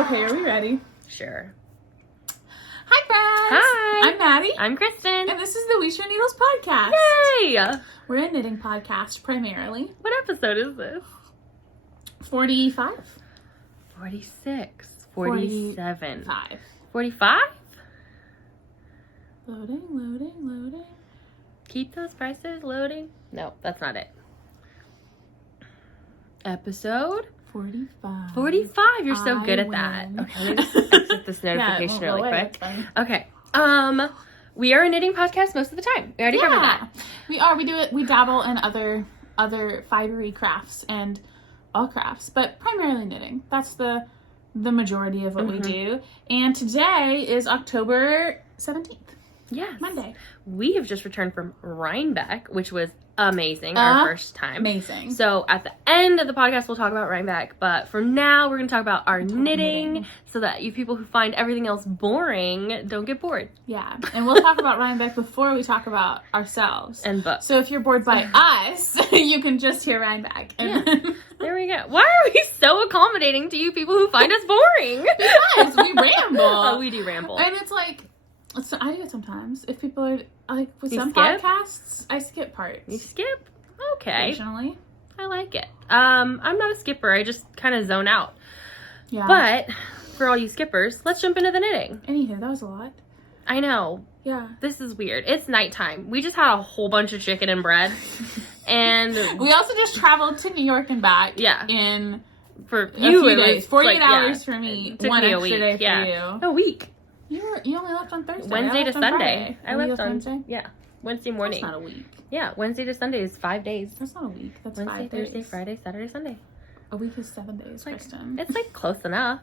Okay, are we ready? Sure. Hi, friends. Hi. I'm Maddie. I'm Christen. And this is the We Share Needles podcast. Yay! We're a knitting podcast, primarily. What episode is this? 45? 46. 47. 45. 45? Loading. Keep those prices loading? No, that's not it. Episode? 45. 45. You're so good at that. Okay, let me just exit this notification really quick. Okay. We are a knitting podcast most of the time. We already covered that. We are. We do it. We dabble in other fibery crafts and all crafts, but primarily knitting. That's the majority of what we do. And today is October 17th. Yes. Monday. We have just returned from Rhinebeck, which was amazing. Our first time. Amazing. So at the end of the podcast, we'll talk about Rhinebeck. But for now, we're going to talk about our knitting so that you people who find everything else boring don't get bored. Yeah. And we'll talk about Rhinebeck before we talk about ourselves. And books. So if you're bored by us, you can just hear Rhinebeck. Yeah. There we go. Why are we so accommodating to you people who find us boring? Because we ramble. Oh, we do ramble. And it's like, so I do it sometimes. If people are like with some skip? podcasts, I skip parts. You skip? Okay. Occasionally. I like it. I'm not a skipper. I just kind of zone out. Yeah. But for all you skippers, let's jump into the knitting. Anywho, that was a lot. I know. Yeah. This is weird. It's nighttime. We just had a whole bunch of chicken and bread. And we also just traveled to New York and back. Yeah. In for a few days. 48 hours for me. It took one me a extra week. day for you. A week. You only left on Thursday. Wednesday to Sunday. Friday. I left on Wednesday? Yeah. Wednesday morning. That's not a week. Yeah, Wednesday to Sunday is 5 days. That's not a week. That's Wednesday, 5 days. Thursday, Friday, Saturday, Sunday. A week is 7 days, Christen. It's like close enough.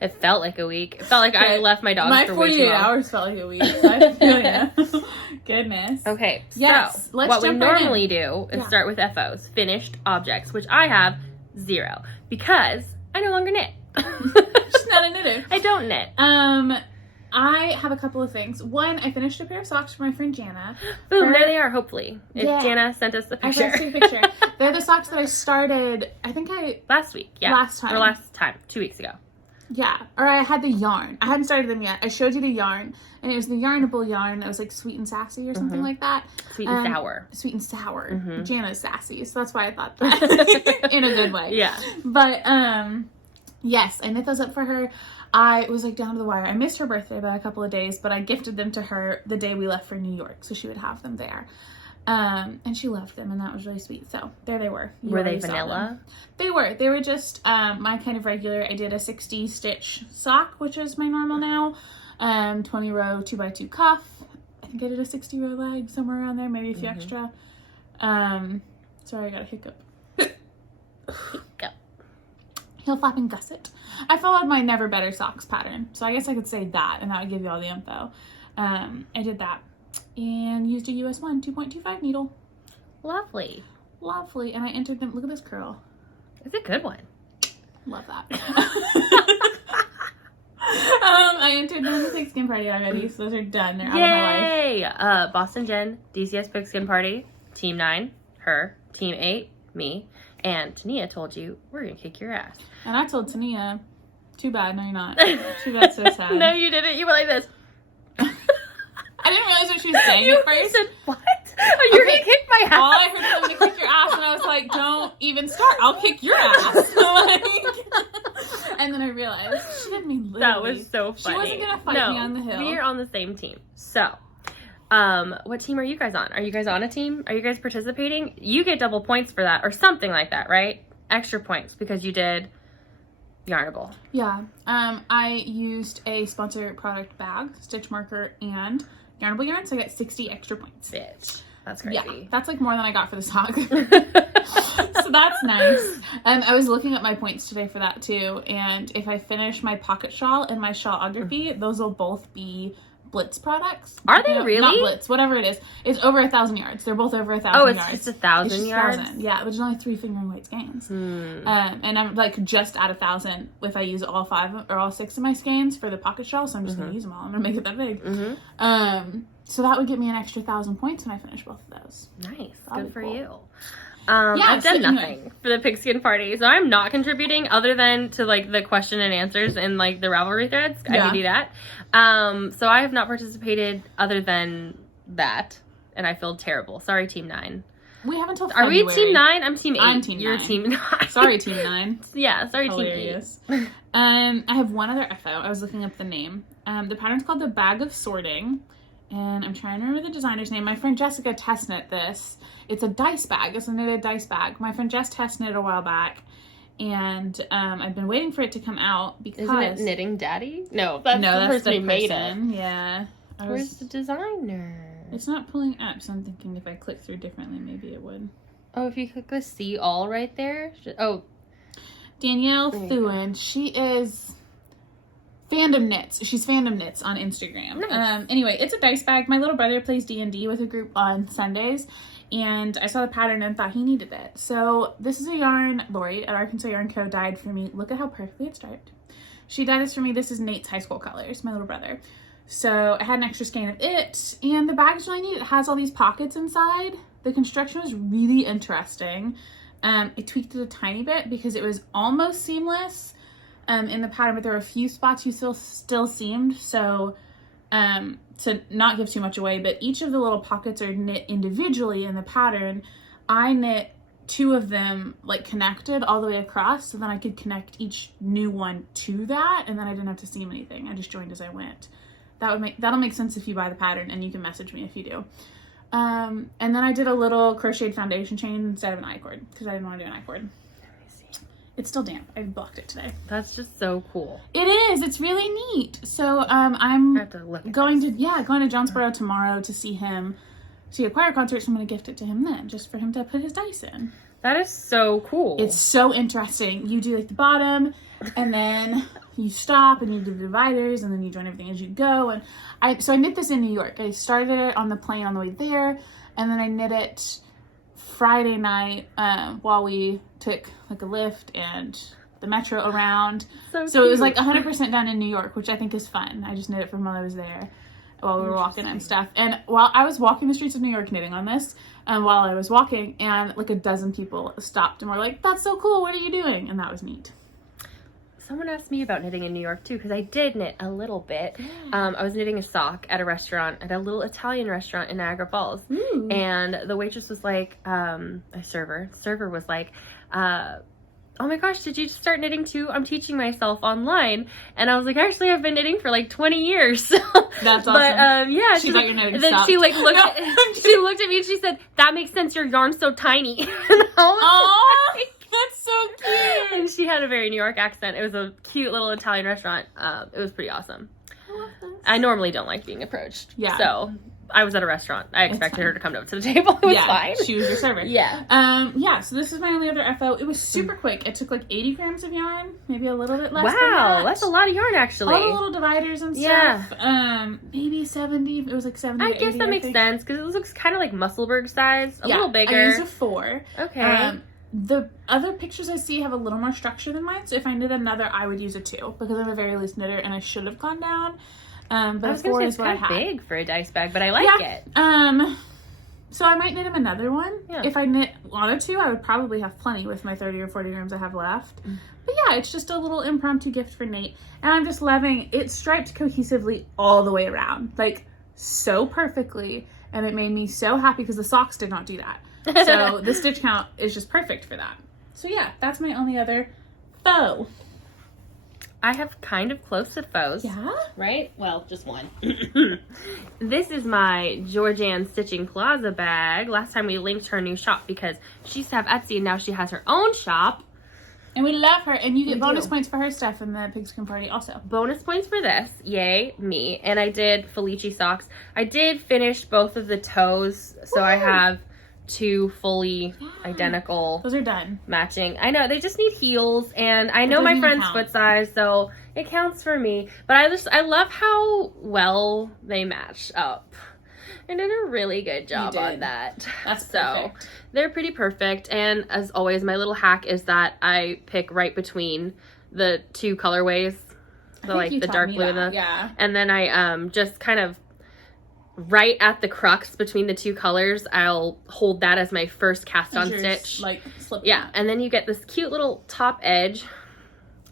It felt like a week. It felt like I left my dogs for way too long. My 48 hours felt like a week. So I feel ya. Goodness. Okay, yes, so let's what we jump right normally do is start with FOs, finished objects, which I have 0 because I no longer knit. She's not a knitter. I don't knit. I have a couple of things. One, I finished a pair of socks for my friend Janna. Boom, there they are, hopefully. If Janna sent us the picture. I sent you a picture. They're the socks that I started, last week, yeah. Last time. Or last time, 2 weeks ago. Yeah, or I had the yarn. I hadn't started them yet. I showed you the yarn, and it was the Yarnable yarn. It was like sweet and sassy or something like that. Sweet and sour. Sweet and sour. Janna's sassy, so that's why I thought that. In a good way. Yeah. But, yes, I knit those up for her. I was like down to the wire. I missed her birthday by a couple of days, but I gifted them to her the day we left for New York, so she would have them there. And she loved them, and that was really sweet. So there they were. Were they vanilla? They were. They were just my kind of regular. I did a 60 stitch sock, which is my normal now. 20 row 2x2 cuff. I think I did a 60 row leg, somewhere around there, maybe a few extra. Sorry, I got a hiccup. Hiccup. Heel flap and gusset. I followed my Never Better Socks pattern, so I guess I could say that, and that would give you all the info. I did that and used a US 1 2.25 needle. Lovely. And I entered them. Look at this curl. It's a good one. Love that. I entered them in the pigskin party already, so those are done. They're out of my life. Yay! Boston Jen, DCS pigskin party, Team 9, her, Team 8, me, and Tania told you, we're gonna kick your ass. And I told Tania, too bad, no you're not. She got so sad. No, you didn't. You were like this. I didn't realize what she was saying at first. You said, what? Oh, you're gonna kick my ass. All I heard was, I'm gonna kick your ass, and I was like, don't even start. I'll kick your ass. And then I realized she didn't mean literally. That was so funny. She wasn't gonna fight me on the hill. We're on the same team. So, what team are you guys on? Are you guys on a team? Are you guys participating? You get double points for that, or something like that, right? Extra points because you did Yarnable. Yeah. I used a sponsor product bag, stitch marker, and Yarnable yarn, so I got 60 extra points. Bitch. That's crazy. Yeah, that's like more than I got for the sock. So that's nice. I was looking at my points today for that too, and if I finish my pocket shawl and my shawlography, those will both be Blitz products. Are they really? Not Blitz, whatever it is. It's over 1,000 yards. They're both over 1,000 yards. Oh, it's 1,000 yards? 1,000. Yeah, which is only 3 fingering weight skeins. And I'm like just at 1,000 if I use all 5 or all 6 of my skeins for the pocket shawl, so I'm just going to use them all. I'm going to make it that big. So that would get me an extra 1,000 points when I finish both of those. Nice. That'd Good for cool. you. I've done nothing for the pigskin party, so I'm not contributing other than to like the question and answers and like the Ravelry threads. I can do that. So I have not participated other than that, and I feel terrible. Sorry, Team 9. We haven't told February. Are we Team 9? I'm Team 8. I'm Team 9. You're Team 9. Sorry, Team 9. Yeah, sorry, Hilarious. Team 8. I have one other FO. I was looking up the name. The pattern's called the Bag of Sorting, and I'm trying to remember the designer's name. My friend Jessica test knit this. It's a dice bag. It's a knitted dice bag. My friend Jess test knit a while back, and I've been waiting for it to come out because... Isn't it Knitting Daddy? No, that's the person who made it. Yeah. Where's the designer? It's not pulling up, so I'm thinking if I click through differently, maybe it would. Oh, if you click the see all right there. Oh. Danielle Thuen. She is Fandom Knits. She's Fandom Knits on Instagram. Nice. Anyway, it's a dice bag. My little brother plays D&D with a group on Sundays, and I saw the pattern and thought he needed it. So this is a yarn Lori at Arkansas Yarn Co. dyed for me. Look at how perfectly it's striped. She dyed this for me. This is Nate's high school colors, my little brother. So I had an extra skein of it, and the bag's really neat. It has all these pockets inside. The construction was really interesting. I tweaked it a tiny bit because it was almost seamless in the pattern, but there were a few spots you still seamed. So to not give too much away, but each of the little pockets are knit individually in the pattern. I knit 2 of them like connected all the way across, so then I could connect each new one to that, and then I didn't have to seam anything. I just joined as I went. That'll make sense if you buy the pattern, and you can message me if you do. And then I did a little crocheted foundation chain instead of an I-cord because I didn't want to do an I-cord. It's still damp. I blocked it today. That's just so cool. It is. It's really neat. So I'm going to Jonesboro tomorrow to see a choir concert. So I'm going to gift it to him then, just for him to put his dice in. That is so cool. It's so interesting. You do like the bottom, and then you stop and you do the dividers, and then you join everything as you go. And I knit this in New York. I started it on the plane on the way there, and then I knit it Friday night while we took like a lift and the metro around. So it was like 100% done in New York, which I think is fun. I just knit it from while I was there, while we were walking and stuff. And while I was walking the streets of New York knitting on this, while I was walking, and like a dozen people stopped and were like, "That's so cool, what are you doing?" And that was neat. Someone asked me about knitting in New York too, because I did knit a little bit. I was knitting a sock at a restaurant, at a little Italian restaurant in Niagara Falls. Ooh. And the waitress was like, a server was like, "Oh my gosh, did you just start knitting too? I'm teaching myself online." And I was like, "Actually, I've been knitting for like 20 years. That's awesome. But yeah, she thought your knitting then stopped. she like looked she looked at me and she said, "That makes sense, your yarn's so tiny." And I was like, that's so cute. And she had a very New York accent. It was a cute little Italian restaurant. It was pretty awesome. I love this. I normally don't like being approached. Yeah. So I was at a restaurant. I expected her to come up to the table. It was fine. She was your server. Yeah. So this is my only other FO. It was super quick. It took like 80 grams of yarn, maybe a little bit less than that. That's a lot of yarn actually. All the little dividers and stuff. Maybe 70. It was like 70 I or 80, guess that makes sense because it looks kind of like Musselburgh size. A little bigger. I used a 4. Okay. The other pictures I see have a little more structure than mine, so if I knit another, I would use a 2 because I'm a very loose knitter and I should have gone down. But a 4 is what I had. Big for a dice bag, but I like it. So I might knit him another one. Yeah. If I knit one or 2, I would probably have plenty with my 30 or 40 grams I have left. But yeah, it's just a little impromptu gift for Nate, and I'm just loving it. Striped cohesively all the way around, like so perfectly, and it made me so happy because the socks did not do that. So the stitch count is just perfect for that. So yeah, that's my only other faux. I have kind of close to faux. Yeah? Right? Well, just one. This is my Georgian Stitching Plaza bag. Last time we linked her new shop because she used to have Etsy and now she has her own shop. And we love her. And you get bonus points for her stuff in the pigskin party also. Bonus points for this. Yay, me. And I did Felici Socks. I did finish both of the toes. So I have 2 fully identical. Those are done. Matching. I know, they just need heels, and I know my friend's foot size, so it counts for me. But I love how well they match up. I did a really good job on that. That's perfect. So they're pretty perfect, and as always, my little hack is that I pick right between the 2 colorways. So like the dark blue and the... Yeah. And then I just kind of right at the crux between the two colors, I'll hold that as my first cast on stitch. Like slipping. Yeah, and then you get this cute little top edge,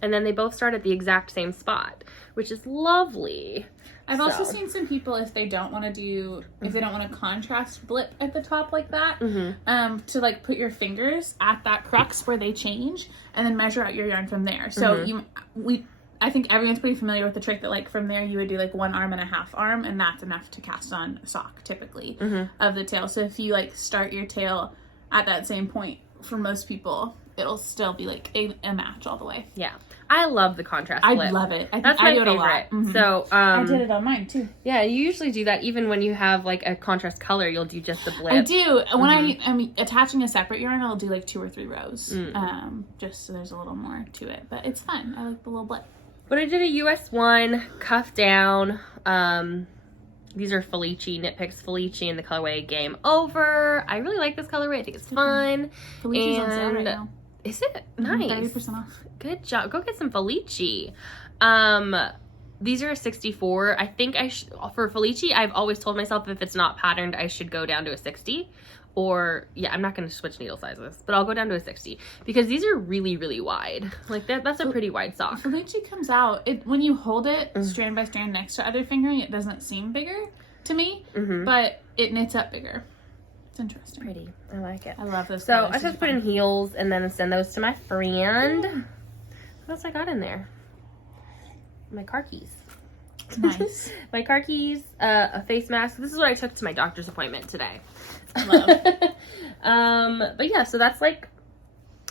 and then they both start at the exact same spot, which is lovely. I've also seen some people, if they don't want to do, if they don't want a contrast blip at the top like that, to like put your fingers at that crux where they change, and then measure out your yarn from there. So I think everyone's pretty familiar with the trick that like from there you would do like 1 arm and a half arm, and that's enough to cast on a sock typically of the tail. So if you like start your tail at that same point, for most people it'll still be like a match all the way. Yeah, I love the contrast blip. I love it. That's my favorite. So I did it on mine too. Yeah, you usually do that even when you have like a contrast color. You'll do just the blip. I do. When I'm attaching a separate yarn, I'll do like 2 or 3 rows, just so there's a little more to it. But it's fun. I like the little blip. But I did a US 1 cuff down. These are Felici, Knit Picks Felici in the colorway Game Over. I really like this colorway. I think it's fun. Felici's on sale right now. Is it? Nice. 30% off. Good job. Go get some Felici. These are a 64. I think for Felici, I've always told myself if it's not patterned, I should go down to a 60. Or, yeah, I'm not going to switch needle sizes, but I'll go down to a 60 because these are really, really wide. Like, that's a pretty wide sock. Felici comes out, when you hold it strand by strand next to other fingering, it doesn't seem bigger to me, but it knits up bigger. It's interesting. Pretty. I like it. I love this. So, I just put in heels and then send those to my friend. What else I got in there? My car keys. Nice. My car keys, a face mask. This is what I took to my doctor's appointment today. Love. But yeah, so that's like,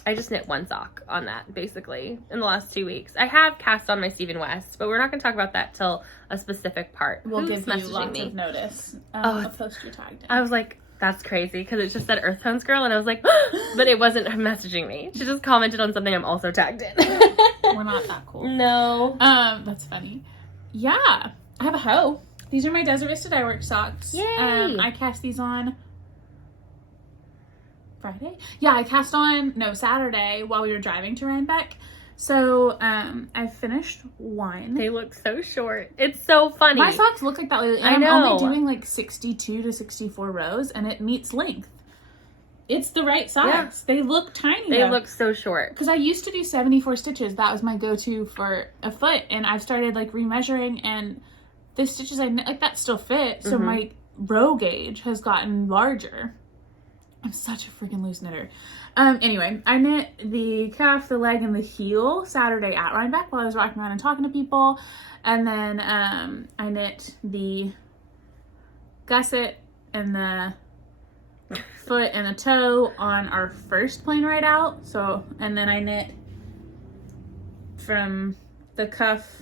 I just knit 1 sock on that basically in the last 2 weeks. I have cast on my Stephen West, but we're not going to talk about that till a specific part. We'll give you lots of notice. I'll post your tag in. I was like, that's crazy because it just said Earth Tones Girl, and I was like, but it wasn't messaging me. She just commented on something I'm also tagged in. We're not that cool. No. That's funny. Yeah, I have a hoe. These are my Desert Vista Dye Works socks. Yay! I cast these on Friday? Yeah, I cast on, Saturday while we were driving to Rhinebeck. So, I finished one. They look so short. It's so funny. My socks look like that lately. I know. I'm only doing like 62 to 64 rows, and it meets length. It's the right size. Yeah. They look tiny. They look so short. Because I used to do 74 stitches. That was my go-to for a foot, and I've started like remeasuring, and the stitches I knit, like that still fit. So my row gauge has gotten larger. I'm such a freaking loose knitter. Anyway, I knit the calf, the leg, and the heel Saturday at Rhinebeck while I was walking around and talking to people. And then I knit the gusset and the foot and the toe on our first plane ride out. So, and then I knit from the cuff.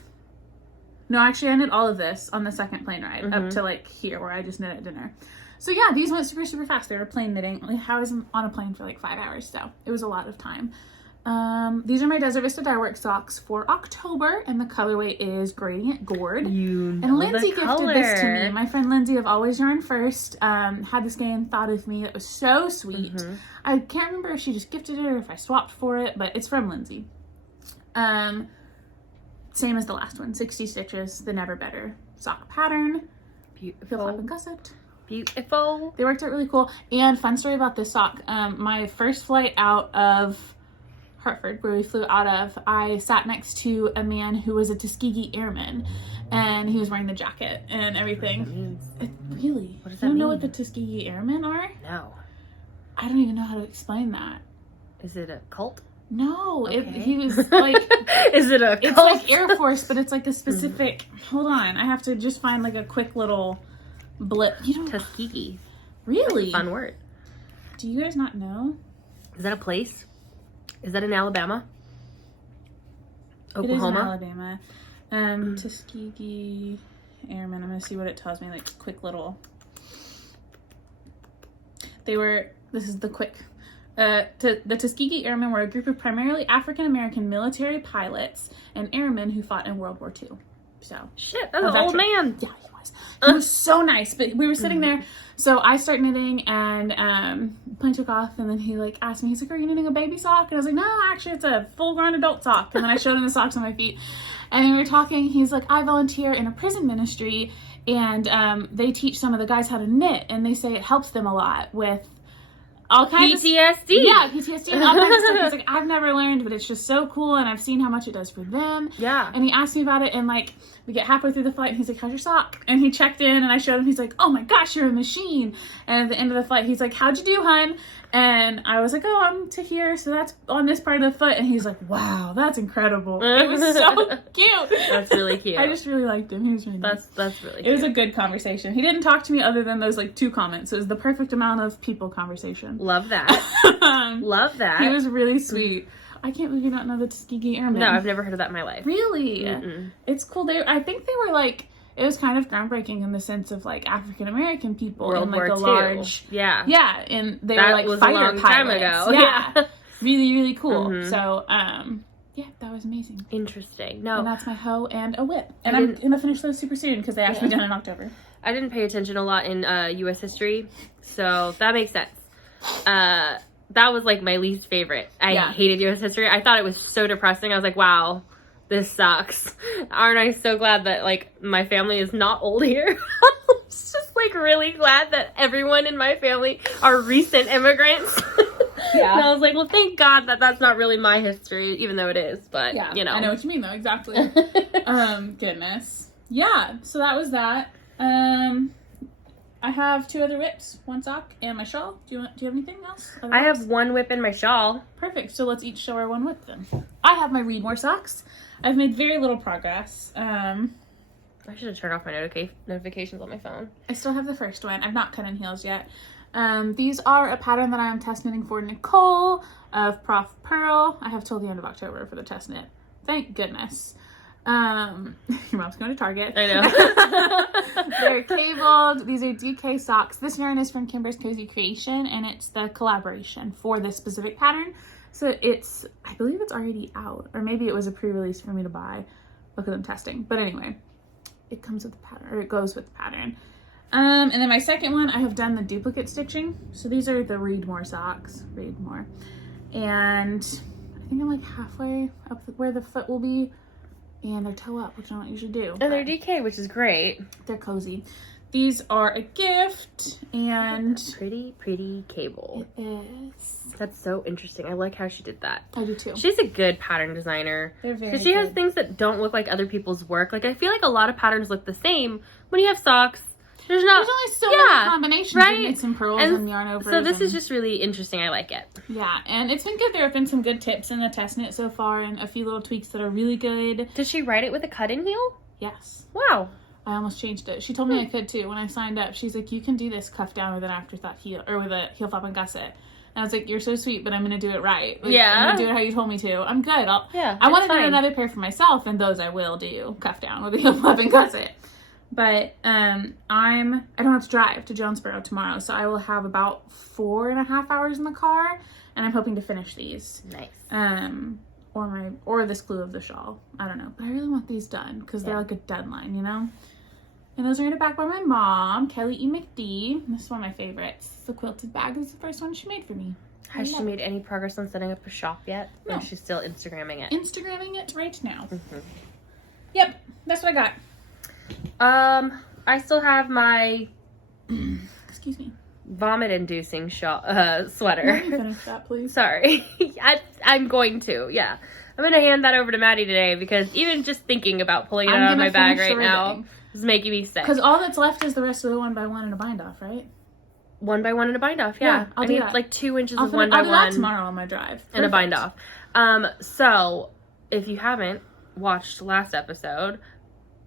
No, actually I knit all of this on the second plane ride up to like here where I just knit at dinner. So yeah, these went super, super fast. They were plane knitting. I was on a plane for like 5 hours, so it was a lot of time. These are my Desert Vista Dye Works socks for October, and the colorway is Gradient Gourd. And Lindsay gifted this to me. My friend Lindsay of Always Yarn First had this guy and thought of me. That was so sweet. I can't remember if she just gifted it or if I swapped for it, but it's from Lindsay. Same as the last one, 60 stitches, the Never Better sock pattern. Beautiful. Flip and gusset. Beautiful. They worked out really cool. And fun story about this sock. My first flight out of Hartford, where we flew out of, I sat next to a man who was a Tuskegee Airman, and he was wearing the jacket and everything. Really? What does that mean? You don't know mean? what the Tuskegee Airmen are? No. I don't even know how to explain that. Is it a cult? No, Okay. he was like... Is it a cult? It's like Air Force, but it's like a specific... Hold on, I have to just find like a quick little blip. You don't... Tuskegee. Really? Fun word. Do you guys not know? Is that a place? Is that in Alabama? It is in Oklahoma? Alabama. Tuskegee Airmen. I'm gonna see what it tells me. Like quick little. This is the quick. The Tuskegee Airmen were a group of primarily African American military pilots and airmen who fought in World War II. So shit, that's an old man. Yeah, he was. He was so nice. But we were sitting there, so I start knitting, and Plane took off, and then he like asked me, he's like, "Are you knitting a baby sock?" And I was like, "No, actually, it's a full-grown adult sock." And then I showed him the socks on my feet, and we were talking. He's like, "I volunteer in a prison ministry, and they teach some of the guys how to knit, and they say it helps them a lot with all kinds PTSD. of yeah, PTSD and all kinds of stuff." He's like, "I've never learned, but it's just so cool, and I've seen how much it does for them." Yeah. And he asked me about it, and like we get halfway through the flight, and he's like, "How's your sock?" And he checked in, and I showed him. He's like, "Oh my gosh, you're a machine." And at the end of the flight, he's like, "How'd you do, hun?" And I was like, "Oh, I'm to here, so that's on this part of the foot." And he's like, "Wow, that's incredible." It was so cute. That's really cute. I just really liked him. He was really nice. That's really cute. It was a good conversation. He didn't talk to me other than those like 2 comments. It was the perfect amount of people conversation. Love that. Love that. He was really sweet. I can't believe you don't know the Tuskegee Airmen. No, I've never heard of that in my life. Really? Mm-mm. It's cool. I think they were like, it was kind of groundbreaking in the sense of like African American people World in like War a II. large, Yeah, and they that were like was fighter a long pilots. time ago. Yeah, really, really cool. Mhm. So, yeah, that was amazing. Interesting. And No, that's my hoe and a whip, and I I'm didn't- gonna finish those super soon because they asked me Yeah. done in October. I didn't pay attention a lot in U.S. history, so that makes sense. That was like my least favorite. I hated U.S. history. I thought it was so depressing. I was like, wow, this sucks. Aren't I so glad that like my family is not old here? I'm just like really glad that everyone in my family are recent immigrants. Yeah. And I was like, well, thank God that that's not really my history, even though it is. But Yeah, you know, I know what you mean though. Exactly. Goodness. Yeah. So that was that. I have 2 other whips, 1 sock, and my shawl. Do you have anything else? I have 1 whip in my shawl. Perfect. So let's each show our 1 whip then. I have my Read More socks. I've made very little progress. I should have turned off my notifications on my phone. I still have the first one. I've not cut in heels yet. These are a pattern that I am test knitting for Nicole of Prof Purl. I have till the end of October for the test knit. Thank goodness. Your mom's going to Target. I know. They're cabled. These are DK socks. This yarn is from Kimber's Cozy Creation, and it's the collaboration for this specific pattern. So I believe it's already out, or maybe it was a pre-release for me to buy. Look at them testing. But anyway, it comes with the pattern, or it goes with the pattern. And then my second one, I have done the duplicate stitching. So these are the Read More socks. Read More. And I think I'm like halfway up where the foot will be. And they're toe up, which I don't usually do. And they're DK, which is great. They're cozy. These are a gift, and pretty cable. it is. That's so interesting. I like how she did that. I do too. She's a good pattern designer. They're very Because she has good. things that don't look like other people's work. Like, I feel like a lot of patterns look the same. When you have socks, there's only so many combinations right? of knits and pearls And and yarn overs. So this is just really interesting. I like it. Yeah, and it's been good. There have been some good tips in the test knit so far, and a few little tweaks that are really good. Did she write it with a cut-in heel? Yes. Wow. I almost changed it. She told me I could too. When I signed up, she's like, "You can do this cuff down with an afterthought heel, or with a heel flap and gusset." And I was like, "You're so sweet, but I'm gonna do it right. Like, Yeah. I'm gonna do it how you told me to. I'm good. I want to do another pair for myself, and those I will do cuff down with a heel flap and gusset." But I don't have to drive to Jonesboro tomorrow, so I will have about 4.5 hours in the car, and I'm hoping to finish these. Nice. Or this glue of the shawl. I don't know, but I really want these done because they're like a deadline, you know. And those are in a bag by my mom, Kelly E. McD. This is one of my favorites. The quilted bag is the first one she made for me. Has she made any progress on setting up a shop yet? No. Or is she still Instagramming it? Instagramming it right now. Mm-hmm. Yep, that's what I got. I still have my Excuse me. vomit-inducing Let sweater. me finish that, please. Sorry. I'm going to, yeah. I'm going to hand that over to Maddie today because even just thinking about pulling it out of my bag right now is making me sick. Because all that's left is the rest of the 1x1 and a bind off, right? 1x1 and a bind off, yeah. I'll I do need that. like 2 inches I'll of do 1x1 that tomorrow on my drive. and a bind off. So if you haven't watched last episode,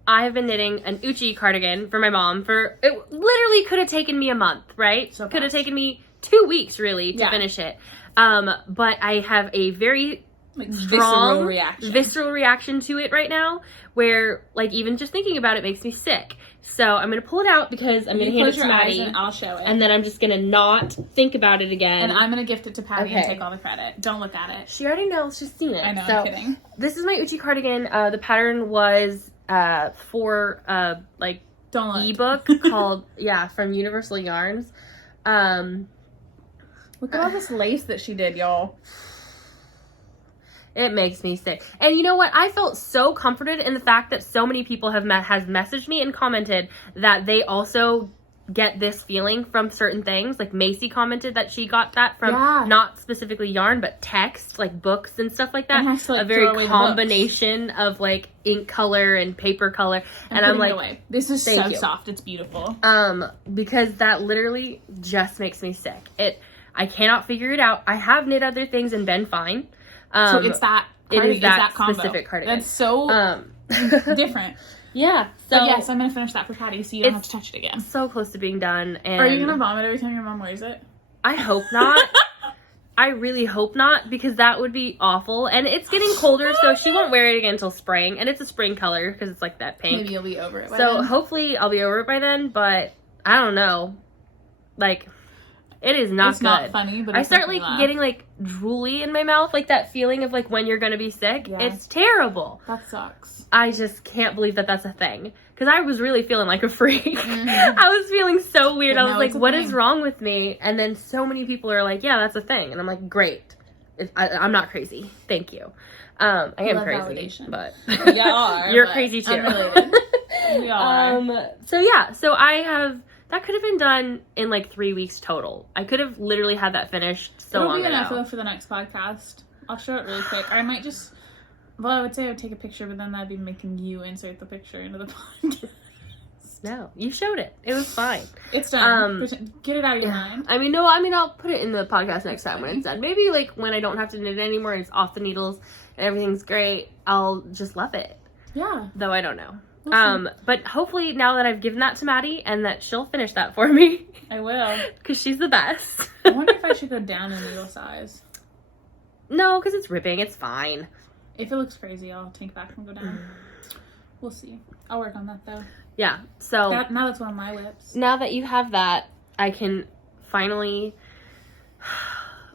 I've been knitting an Uchi cardigan for my mom it literally could have taken me a month, right? So could have fast. taken me 2 weeks really to finish it. But I have a very strong visceral reaction to it right now where like even just thinking about it makes me sick. So I'm going to pull it out because I'm going to hand it to Maddie. And I'll show it. And then I'm just going to not think about it again. And I'm going to gift it to Patty and Okay. take all the credit. Don't look at it. She already knows. She's seen it. I know, So, I'm kidding. this is my Uchi cardigan. The pattern was for like Don't look. ebook called from Universal Yarns. Look at all this lace that she did, y'all. It makes me sick. And you know what? I felt so comforted in the fact that so many people has messaged me and commented that they also get this feeling from certain things. Like Macy commented that she got that from not specifically yarn, but text, like books and stuff like that. And to, like, a very combination of like ink color and paper color. And I'm like, away. This is so soft. It's beautiful. Because that literally just makes me sick. I cannot figure it out. I have knit other things and been fine. So it's that cardigan, it is that combo. specific cardigan. That's so different. Yeah. So yes, I'm gonna finish that for Patty, so you don't have to touch it again. So close to being done. And are you gonna vomit every time your mom wears it? I hope not. I really hope not, because that would be awful. And it's getting colder, so she won't wear it again until spring. And it's a spring color because it's like that pink. Maybe you'll be over it by then. then. Hopefully I'll be over it by then, but I don't know. Like, it is not it's good. Not funny, but I start like getting like drooly in my mouth, like that feeling of like when you're gonna be sick. Yeah. It's terrible. That sucks. I just can't believe that that's a thing, because I was really feeling like a freak. I was feeling so weird. But I was like, what is wrong with me? And then so many people are like, yeah, that's a thing. And I'm like, great. I'm not crazy. Thank you. I am crazy, validation. but yeah, you're crazy too. We are. So I have. That could have been done in like 3 weeks total. I could have literally had that finished long ago. It'll be enough though for the next podcast. I'll show it really quick. I might just, I would say I would take a picture, but then that'd be making you insert the picture into the podcast. No, you showed it. It was fine. It's done. Get it out of your mind. I'll put it in the podcast next time when it's done. Maybe like when I don't have to knit it anymore and it's off the needles and everything's great, I'll just love it. Yeah. Though I don't know. But hopefully now that I've given that to Maddie and that she'll finish that for me. I will. Because she's the best. I wonder if I should go down in needle size. No, because it's ripping. It's fine. If it looks crazy, I'll take back and go down. We'll see. I'll work on that though. Yeah. So now that's one of my whips. Now that you have that, I can finally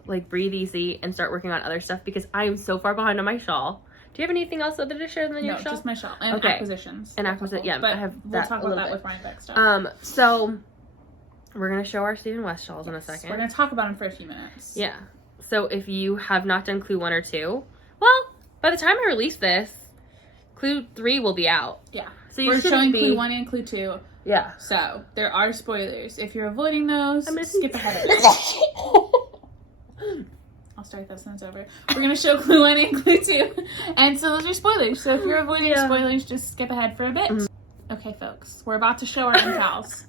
like breathe easy and start working on other stuff, because I am so far behind on my shawl. Do you have anything else other to share than your shawl? No, just my shawl. And acquisitions. And acquisitions, yeah. But I have we'll talk about that with Rhinebeck stuff. So we're going to show our Stephen West shawls in a second. We're going to talk about them for a few minutes. Yeah. So if you have not done Clue 1 or 2, well, by the time I release this, Clue 3 will be out. Yeah. So we're showing Clue 1 and Clue 2. Yeah. So there are spoilers. If you're avoiding those, skip ahead. I'll start this when it's over. We're going to show Clue 1 and Clue 2. And so those are spoilers. So if you're avoiding spoilers, just skip ahead for a bit. Okay, folks. We're about to show our MKALs.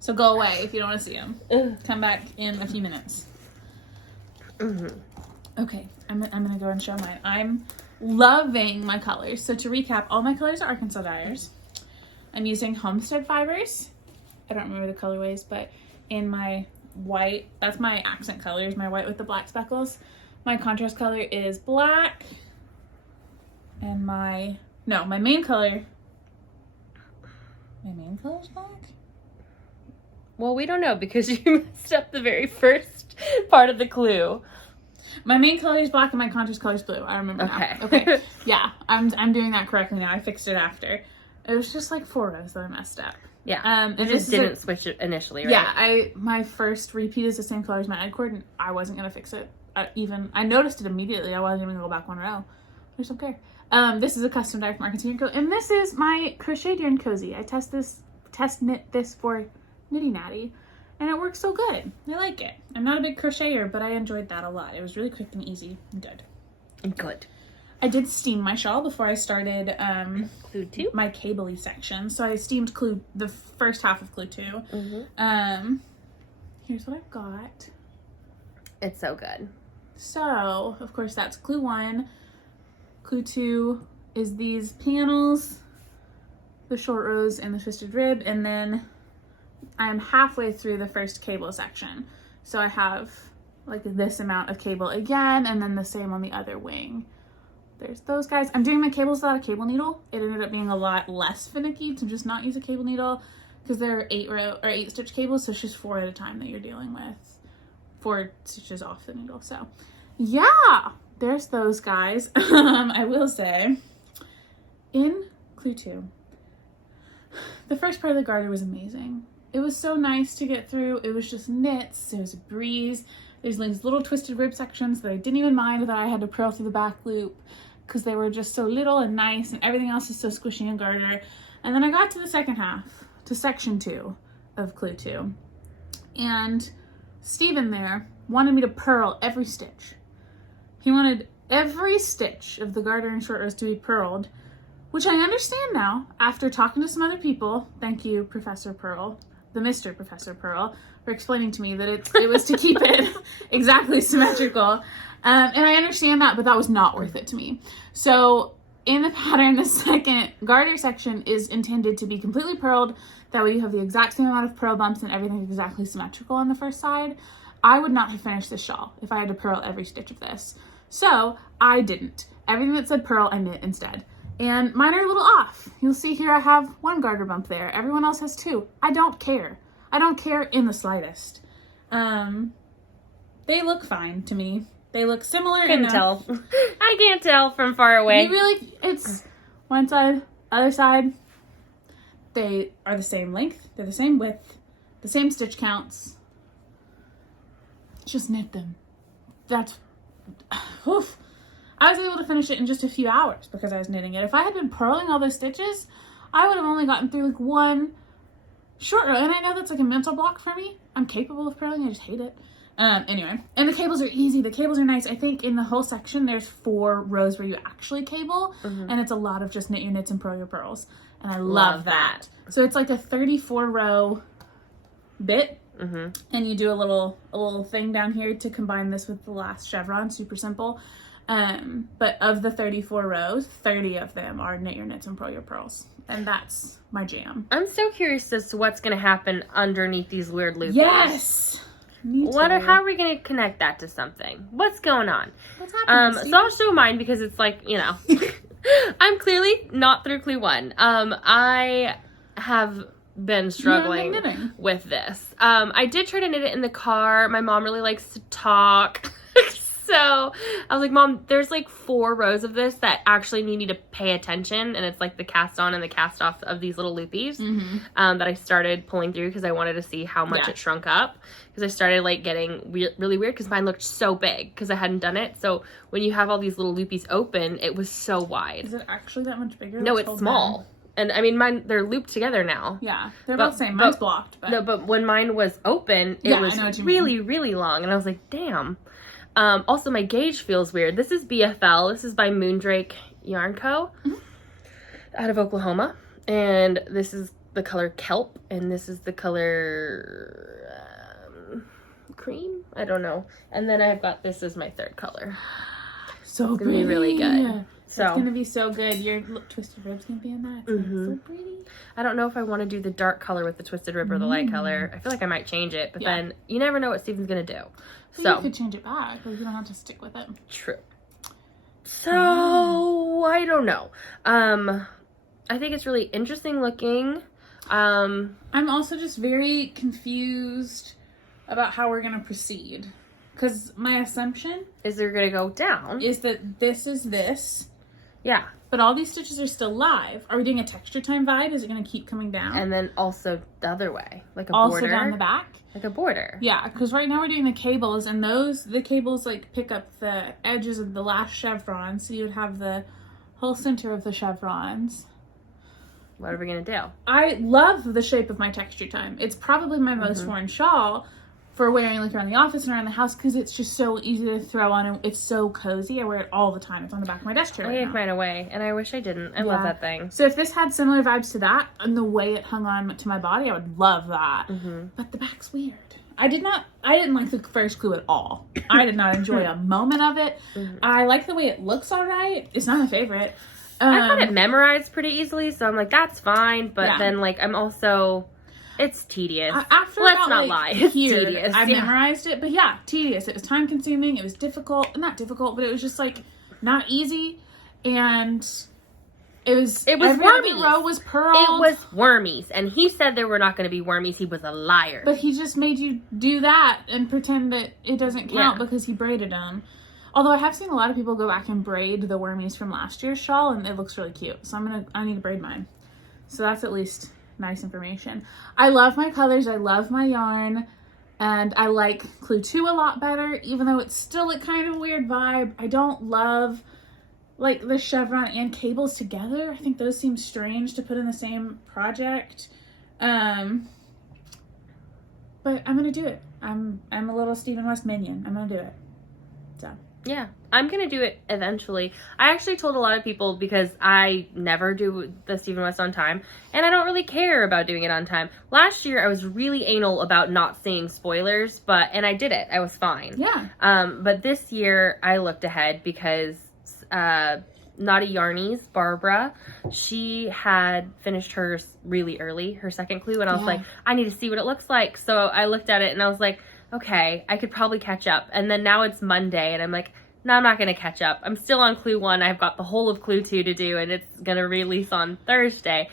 So go away if you don't want to see them. Come back in a few minutes. Okay. I'm going to go and show mine. I'm loving my colors. So to recap, all my colors are Arkansas dyers. I'm using Homestead fibers. I don't remember the colorways, but in my white, that's my accent colors, my white with the black speckles. My contrast color is black, and my main color is black. Well, we don't know, because you messed up the very first part of the clue. My main color is black and my contrast color is blue. I remember now. Okay. Yeah, I'm doing that correctly now. I fixed it after. It was just like 4 rows that I messed up. Yeah. You just didn't switch it initially, right? Yeah, my first repeat is the same color as my egg cord, and I wasn't going to fix it. I noticed it immediately. I wasn't even going to go back 1 row. I just don't care. This is a custom dye from Arkansas, and this is my crochet yarn cozy. I test knit this for Nitty Natty, and it works so good. I like it. I'm not a big crocheter, but I enjoyed that a lot. It was really quick and easy and good. Good. I did steam my shawl before I started Clue 2? my cable-y section. So I steamed the first half of Clue 2. Here's what I've got. It's so good. So, of course, that's Clue 1. Clue 2 is these panels, the short rows and the twisted rib, and then I'm halfway through the first cable section. So I have like this amount of cable again, and then the same on the other wing. There's those guys. I'm doing my cables without a cable needle. It ended up being a lot less finicky to just not use a cable needle, because there are 8 stitch cables, so it's just 4 at a time that you're dealing with. 4 stitches off the needle. So yeah, there's those guys. I will say, in Clue 2, The first part of the garter was amazing. It was so nice to get through. It was just knits. There was a breeze. There's these little twisted rib sections that I didn't even mind that I had to purl through the back loop because they were just so little and nice, and everything else is so squishy and garter. And then I got to the second half, to section 2 of Clue 2. And Steven there wanted me to purl every stitch. He wanted every stitch of the garter and short rows to be purled, which I understand now after talking to some other people. Thank you, Professor Purl, the Mr. Professor Purl, for explaining to me that it was to keep it exactly symmetrical. And I understand that, but that was not worth it to me. So in the pattern, the second garter section is intended to be completely purled. That way you have the exact same amount of purl bumps and everything exactly symmetrical on the first side. I would not have finished this shawl if I had to purl every stitch of this. So I didn't. Everything that said purl, I knit instead. And mine are a little off. You'll see here I have 1 garter bump there. Everyone else has 2. I don't care. I don't care in the slightest. They look fine to me. They look similar enough. Tell. I can't tell from far away. You really, it's one side, other side. They are the same length. They're the same width. The same stitch counts. Just knit them. That's, oof. I was able to finish it in just a few hours because I was knitting it. If I had been purling all those stitches, I would have only gotten through like 1 short row. And I know that's like a mental block for me. I'm capable of purling. I just hate it. Anyway, and the cables are easy. The cables are nice. I think in the whole section, there's 4 rows where you actually cable, and it's a lot of just knit your knits and purl your purls. And I love that. So it's like a 34 row bit, and you do a little thing down here to combine this with the last chevron. Super simple. But of the 34 rows, 30 of them are knit your knits and purl your purls. And that's my jam. I'm so curious as to what's going to happen underneath these weird loops. Yes! How are we going to connect that to something? What's going on? What's happening, Steve? So I'll show mine because it's like, you know, I'm clearly not through Clue 1. I have been struggling with this. I did try to knit it in the car. My mom really likes to talk. So I was like, Mom, there's like 4 rows of this that actually need me to pay attention. And it's like the cast on and the cast off of these little loopies that I started pulling through because I wanted to see how much it shrunk up. Because I started like getting really weird because mine looked so big because I hadn't done it. So when you have all these little loopies open, it was so wide. Is it actually that much bigger? No, it's small. And I mean, mine, they're looped together now. Yeah, they're about the same. Mine's blocked. But... No, but when mine was open, it was really long. And I was like, damn. Also, my gauge feels weird. This is BFL. This is by Moondrake Yarn Co. Out of Oklahoma. And this is the color Kelp. And this is the color cream? I don't know. And then I've got this as my 3rd color. So it's gonna be really good. So it's gonna be so good. Your twisted rib's gonna be in that. It's so pretty. I don't know if I want to do the dark color with the twisted rib or the light color. I feel like I might change it, but then you never know what Steven's gonna do. So you could change it back, but you don't have to stick with it. True. So I don't know. I think it's really interesting looking. I'm also just very confused about how we're gonna proceed. Because my assumption is they're going to go down. Is that this is this. Yeah. But all these stitches are still live. Are we doing a texture time vibe? Is it going to keep coming down? And then also the other way. Like a also border. Also down the back? Like a border. Yeah, because right now we're doing the cables. And the cables like pick up the edges of the last chevron. So you would have the whole center of the chevrons. What are we going to do? I love the shape of my texture time. It's probably my most worn shawl for wearing like around the office and around the house because it's just so easy to throw on and it's so cozy. I wear it all the time. It's on the back of my desk chair I gave mine away and I wish I didn't. I love that thing. So if this had similar vibes to that and the way it hung on to my body, I would love that. But the back's weird. I didn't like the first Clue at all. I did not enjoy a moment of it. I like the way it looks all right. It's not my favorite. I got it memorized pretty easily, so I'm like, that's fine. But then like I'm also... It's tedious. Let's not lie. It's tedious. I memorized it, but tedious. It was time consuming. It was difficult. Not difficult, but it was just like not easy. And it was every wormies. Other row was purled. It was wormies. And he said there were not going to be wormies. He was a liar. But he just made you do that and pretend that it doesn't count because he braided them. Although I have seen a lot of people go back and braid the wormies from last year's shawl, and it looks really cute. So I need to braid mine. So that's at least nice information. I love my colors. I love my yarn. And I like Clue 2 a lot better, even though it's still a kind of weird vibe. I don't love like the chevron and cables together. I think those seem strange to put in the same project. But I'm gonna do it. I'm a little Stephen West minion. I'm gonna do it. So yeah, I'm gonna do it eventually. I actually told a lot of people because I never do the Stephen West on time, and I don't really care about doing it on time. Last year I was really anal about not seeing spoilers, and I did it. I was fine. yeah. But this year I looked ahead because Naughty Yarnies, Barbara, she had finished hers really early, her second clue, and I was like, I need to see what it looks like. So I looked at it and I was like, okay, I could probably catch up. And then now it's Monday and I'm like, no, I'm not going to catch up. I'm still on Clue 1. I've got the whole of Clue 2 to do and it's going to release on Thursday.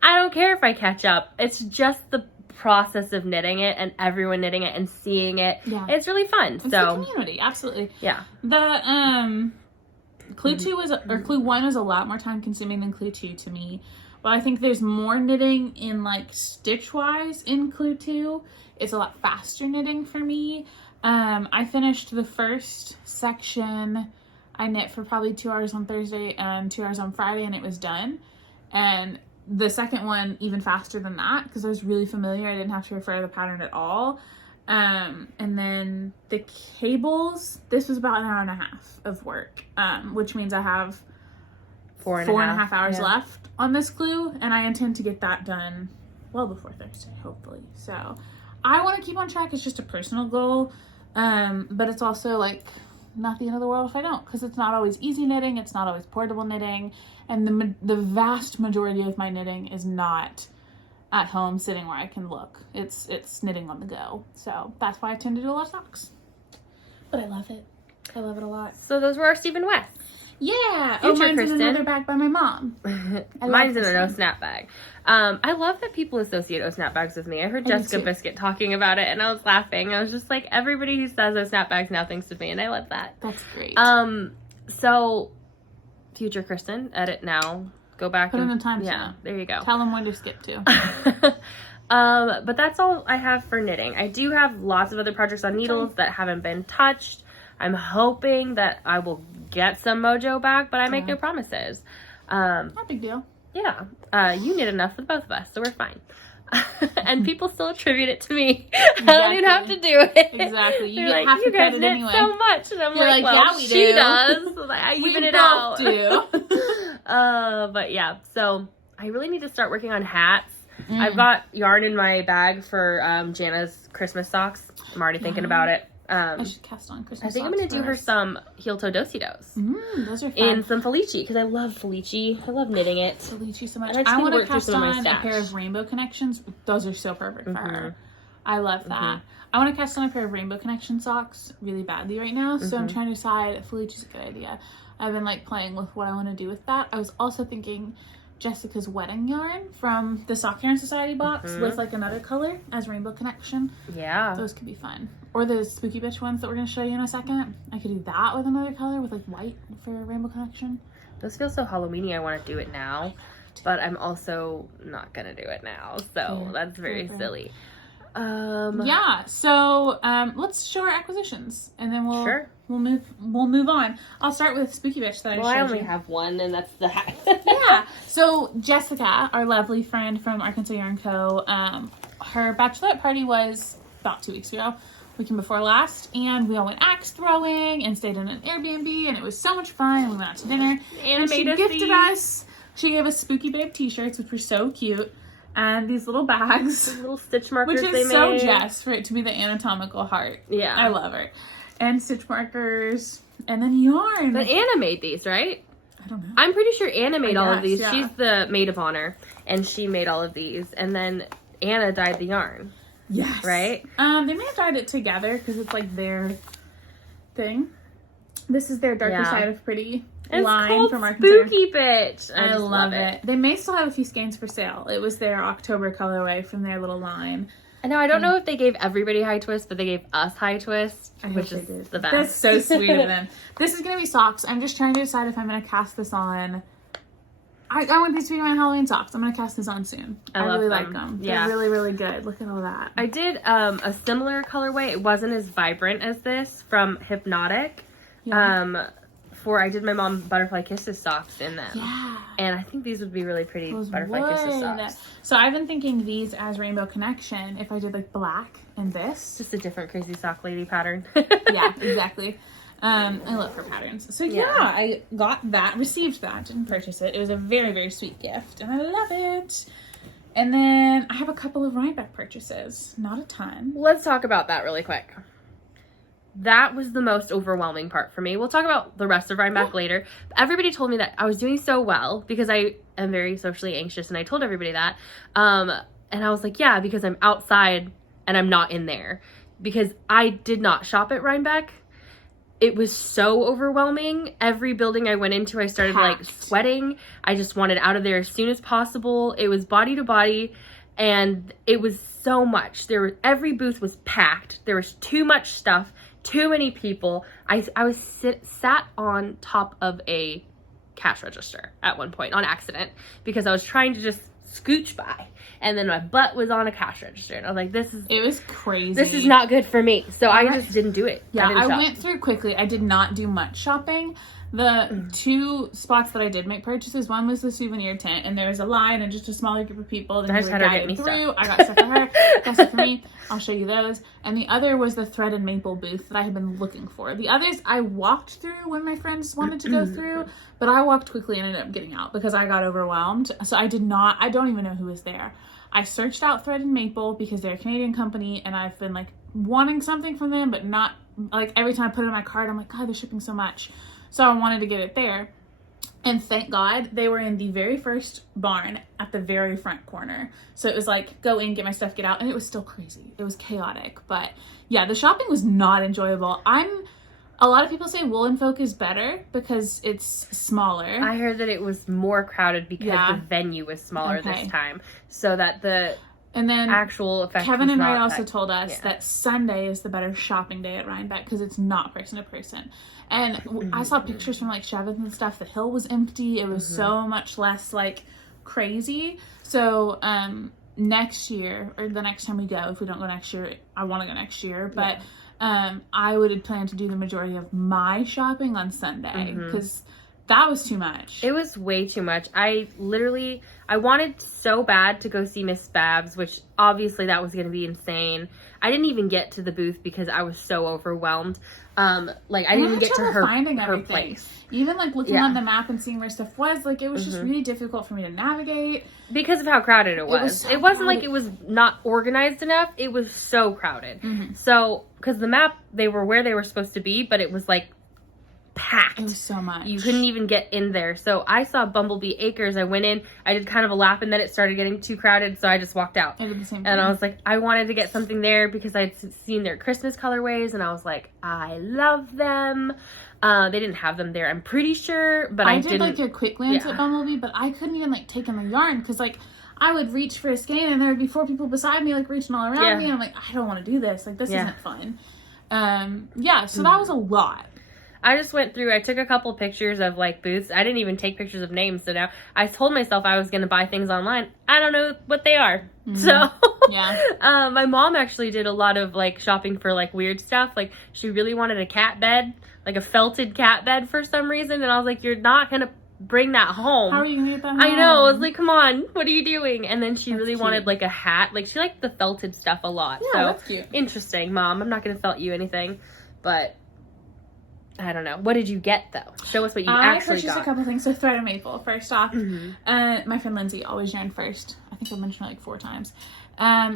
I don't care if I catch up. It's just the process of knitting it and everyone knitting it and seeing it. Yeah. It's really fun. It's the community, absolutely. Yeah. The Clue 2 Clue 1 is a lot more time consuming than Clue 2 to me. But I think there's more knitting in like stitch wise in Clue 2. It's a lot faster knitting for me. I finished the first section. I knit for probably 2 hours on Thursday and 2 hours on Friday and it was done. And the second one even faster than that because I was really familiar. I didn't have to refer to the pattern at all. And then the cables, this was about an hour and a half of work, which means I have four and a half hours left on this clue, and I intend to get that done well before Thursday, hopefully. So I want to keep on track. It's just a personal goal, but it's also like not the end of the world if I don't, because it's not always easy knitting. It's not always portable knitting, and the vast majority of my knitting is not at home sitting where I can look. It's knitting on the go. So that's why I tend to do a lot of socks. But I love it. I love it a lot. So those were our Stephen West. Yeah. Mine's in another bag by my mom. Mine's in an O-Snap bag. I love that people associate O-Snap bags with me. I heard Jessica Biscuit talking about it and I was laughing. I was just like, everybody who says O-Snap bags now thinks of me and I love that. That's great. So future Christen, edit now. Go back Put in the time. Yeah, there you go. Tell them when to skip to. But that's all I have for knitting. I do have lots of other projects on needles that haven't been touched. I'm hoping that I will get some mojo back, but I make no promises. Not a big deal. Yeah. You knit enough for both of us, so we're fine. And people still attribute it to me. Exactly. I don't even have to do it. Exactly. You get like, half the credit knit anyway. So much. And I'm like, well, yeah, we she do. does. So I even it out. Do. But yeah, so I really need to start working on hats. I've got yarn in my bag for Janna's Christmas socks. I'm already thinking about it. I should cast on Christmas. I think I'm going to do her some heel-toe do-si-dos. Those are fun. In some Felici, because I love Felici. I love knitting it. Felici so much. I I want to cast on a pair of rainbow connections. Those are so perfect for her. I love that. I want to cast on a pair of rainbow connection socks really badly right now. So I'm trying to decide if Felici's a good idea. I've been like playing with what I want to do with that. I was also thinking Jessica's wedding yarn from the Sock Yarn Society box with like another color as rainbow connection. Yeah. Those could be fun. Or the spooky bitch ones that we're going to show you in a second. I could do that with another color with like white for rainbow connection. Those feel so Halloween-y. I want to do it now, but I'm also not going to do it now. So that's very silly. Yeah, so let's show our acquisitions and then we'll move on. I'll start with Spooky Bitch that I only have one, and that's the hat. Yeah. So Jessica, our lovely friend from Arkansas Yarn Co., her bachelorette party was about 2 weeks ago, weekend before last, and we all went axe throwing and stayed in an Airbnb, and it was so much fun. And we went out to dinner, and she gifted us. She gave us Spooky Babe t-shirts, which were so cute. And these little bags. These little stitch markers which is so Jess for it to be the anatomical heart. Yeah. I love her. And stitch markers. And then yarn. But Anna made these, right? I don't know. I'm pretty sure Anna made all of these. Yeah. She's the maid of honor. And she made all of these. And then Anna dyed the yarn. Yes. Right? They may have dyed it together because it's like their thing. This is their Darker Side of Pretty. It's line from Arkansas. Spooky Bitch. I love it. They may still have a few skeins for sale. It was their October colorway from their little line. I know. I don't know if they gave everybody High Twist, but they gave us High Twist, which is the best. That's so sweet of them. This is going to be socks. I'm just trying to decide if I'm going to cast this on I want these to be my Halloween socks. I'm going to cast these on soon. I really like them. Yeah. They're really, really good. Look at all that. I did a similar colorway. It wasn't as vibrant as this from Hypnotic. Yeah. I did my mom Butterfly Kisses socks in them. Yeah. And I think these would be really pretty Butterfly Kisses socks. So I've been thinking these as Rainbow Connection if I did like black and this. Just a different crazy sock lady pattern. Yeah, exactly. I love her patterns. So yeah, I got that, received that, didn't purchase it. It was a very, very sweet gift and I love it. And then I have a couple of Rhinebeck purchases. Not a ton. Let's talk about that really quick. That was the most overwhelming part for me. We'll talk about the rest of Rhinebeck later. Everybody told me that I was doing so well because I am very socially anxious and I told everybody that. And I was like, yeah, because I'm outside and I'm not in there. Because I did not shop at Rhinebeck. It was so overwhelming. Every building I went into, I started like sweating. I just wanted out of there as soon as possible. It was body to body and it was so much. Every booth was packed. There was too much stuff, too many people. I was sat on top of a cash register at one point on accident because I was trying to just scooch by and then my butt was on a cash register and I was like, it was crazy. This is not good for me. So I just didn't do it. Yeah, I went through quickly. I did not do much shopping. The two spots that I did make purchases, one was the souvenir tent and there was a line and just a smaller group of people. Then you were guided through. I got stuff for her, got stuff for me. I'll show you those. And the other was the thread and maple booth that I had been looking for. The others I walked through when my friends wanted to go through, but I walked quickly and ended up getting out because I got overwhelmed. So I don't even know who was there. I searched out Thread and Maple because they're a Canadian company and I've been like wanting something from them, but not like every time I put it in my cart, I'm like, God, they're shipping so much. So I wanted to get it there. And thank God they were in the very first barn at the very front corner. So it was like, go in, get my stuff, get out. And it was still crazy. It was chaotic. But yeah, the shopping was not enjoyable. A lot of people say Wool & Folk is better because it's smaller. I heard that it was more crowded because the venue was smaller this time. So that and then actual effect Kevin and I also told us that Sunday is the better shopping day at Rhinebeck because it's not person to person. And I saw pictures from like Cheventh and stuff. The hill was empty. It was so much less like crazy. So next year or the next time we go, if we don't go next year, I want to go next year. But I would plan to do the majority of my shopping on Sunday because that was too much. It was way too much. I wanted so bad to go see Miss Babs, which obviously that was going to be insane. I didn't even get to the booth because I was so overwhelmed. I didn't even get to her place. Even like looking on the map and seeing where stuff was, like it was just really difficult for me to navigate. Because of how crowded it was. It wasn't like it was not organized enough. It was so crowded. So, because the map, they were where they were supposed to be, but it was like packed. It was so much. You couldn't even get in there. So I saw Bumblebee Acres. I went in, I did kind of a lap, and then it started getting too crowded, so I just walked out. I did the same thing. And I was like, I wanted to get something there because I'd seen their Christmas colorways, and I was like, I love them. They didn't have them there, I'm pretty sure, but I did like a quick glance at Bumblebee, but I couldn't even like take in the yarn because like I would reach for a skein and there would be 4 people beside me like reaching all around me, and I'm like, I don't want to do this. Like this isn't fun. So that was a lot. I just went through, I took a couple pictures of like booths. I didn't even take pictures of names. So now I told myself I was going to buy things online. I don't know what they are. So my mom actually did a lot of like shopping for like weird stuff. Like she really wanted a cat bed, like a felted cat bed for some reason. And I was like, you're not going to bring that home. How are you going to get that home? I know. I was like, come on, what are you doing? And then she really wanted like a hat. Like she liked the felted stuff a lot. Yeah, so that's cute. Interesting, Mom. I'm not going to felt you anything, but I don't know. What did you get though? Show us what you actually got. I purchased a couple things. So Thread and Maple, first off. My friend Lindsay always yarn first. I think I mentioned it like 4 times.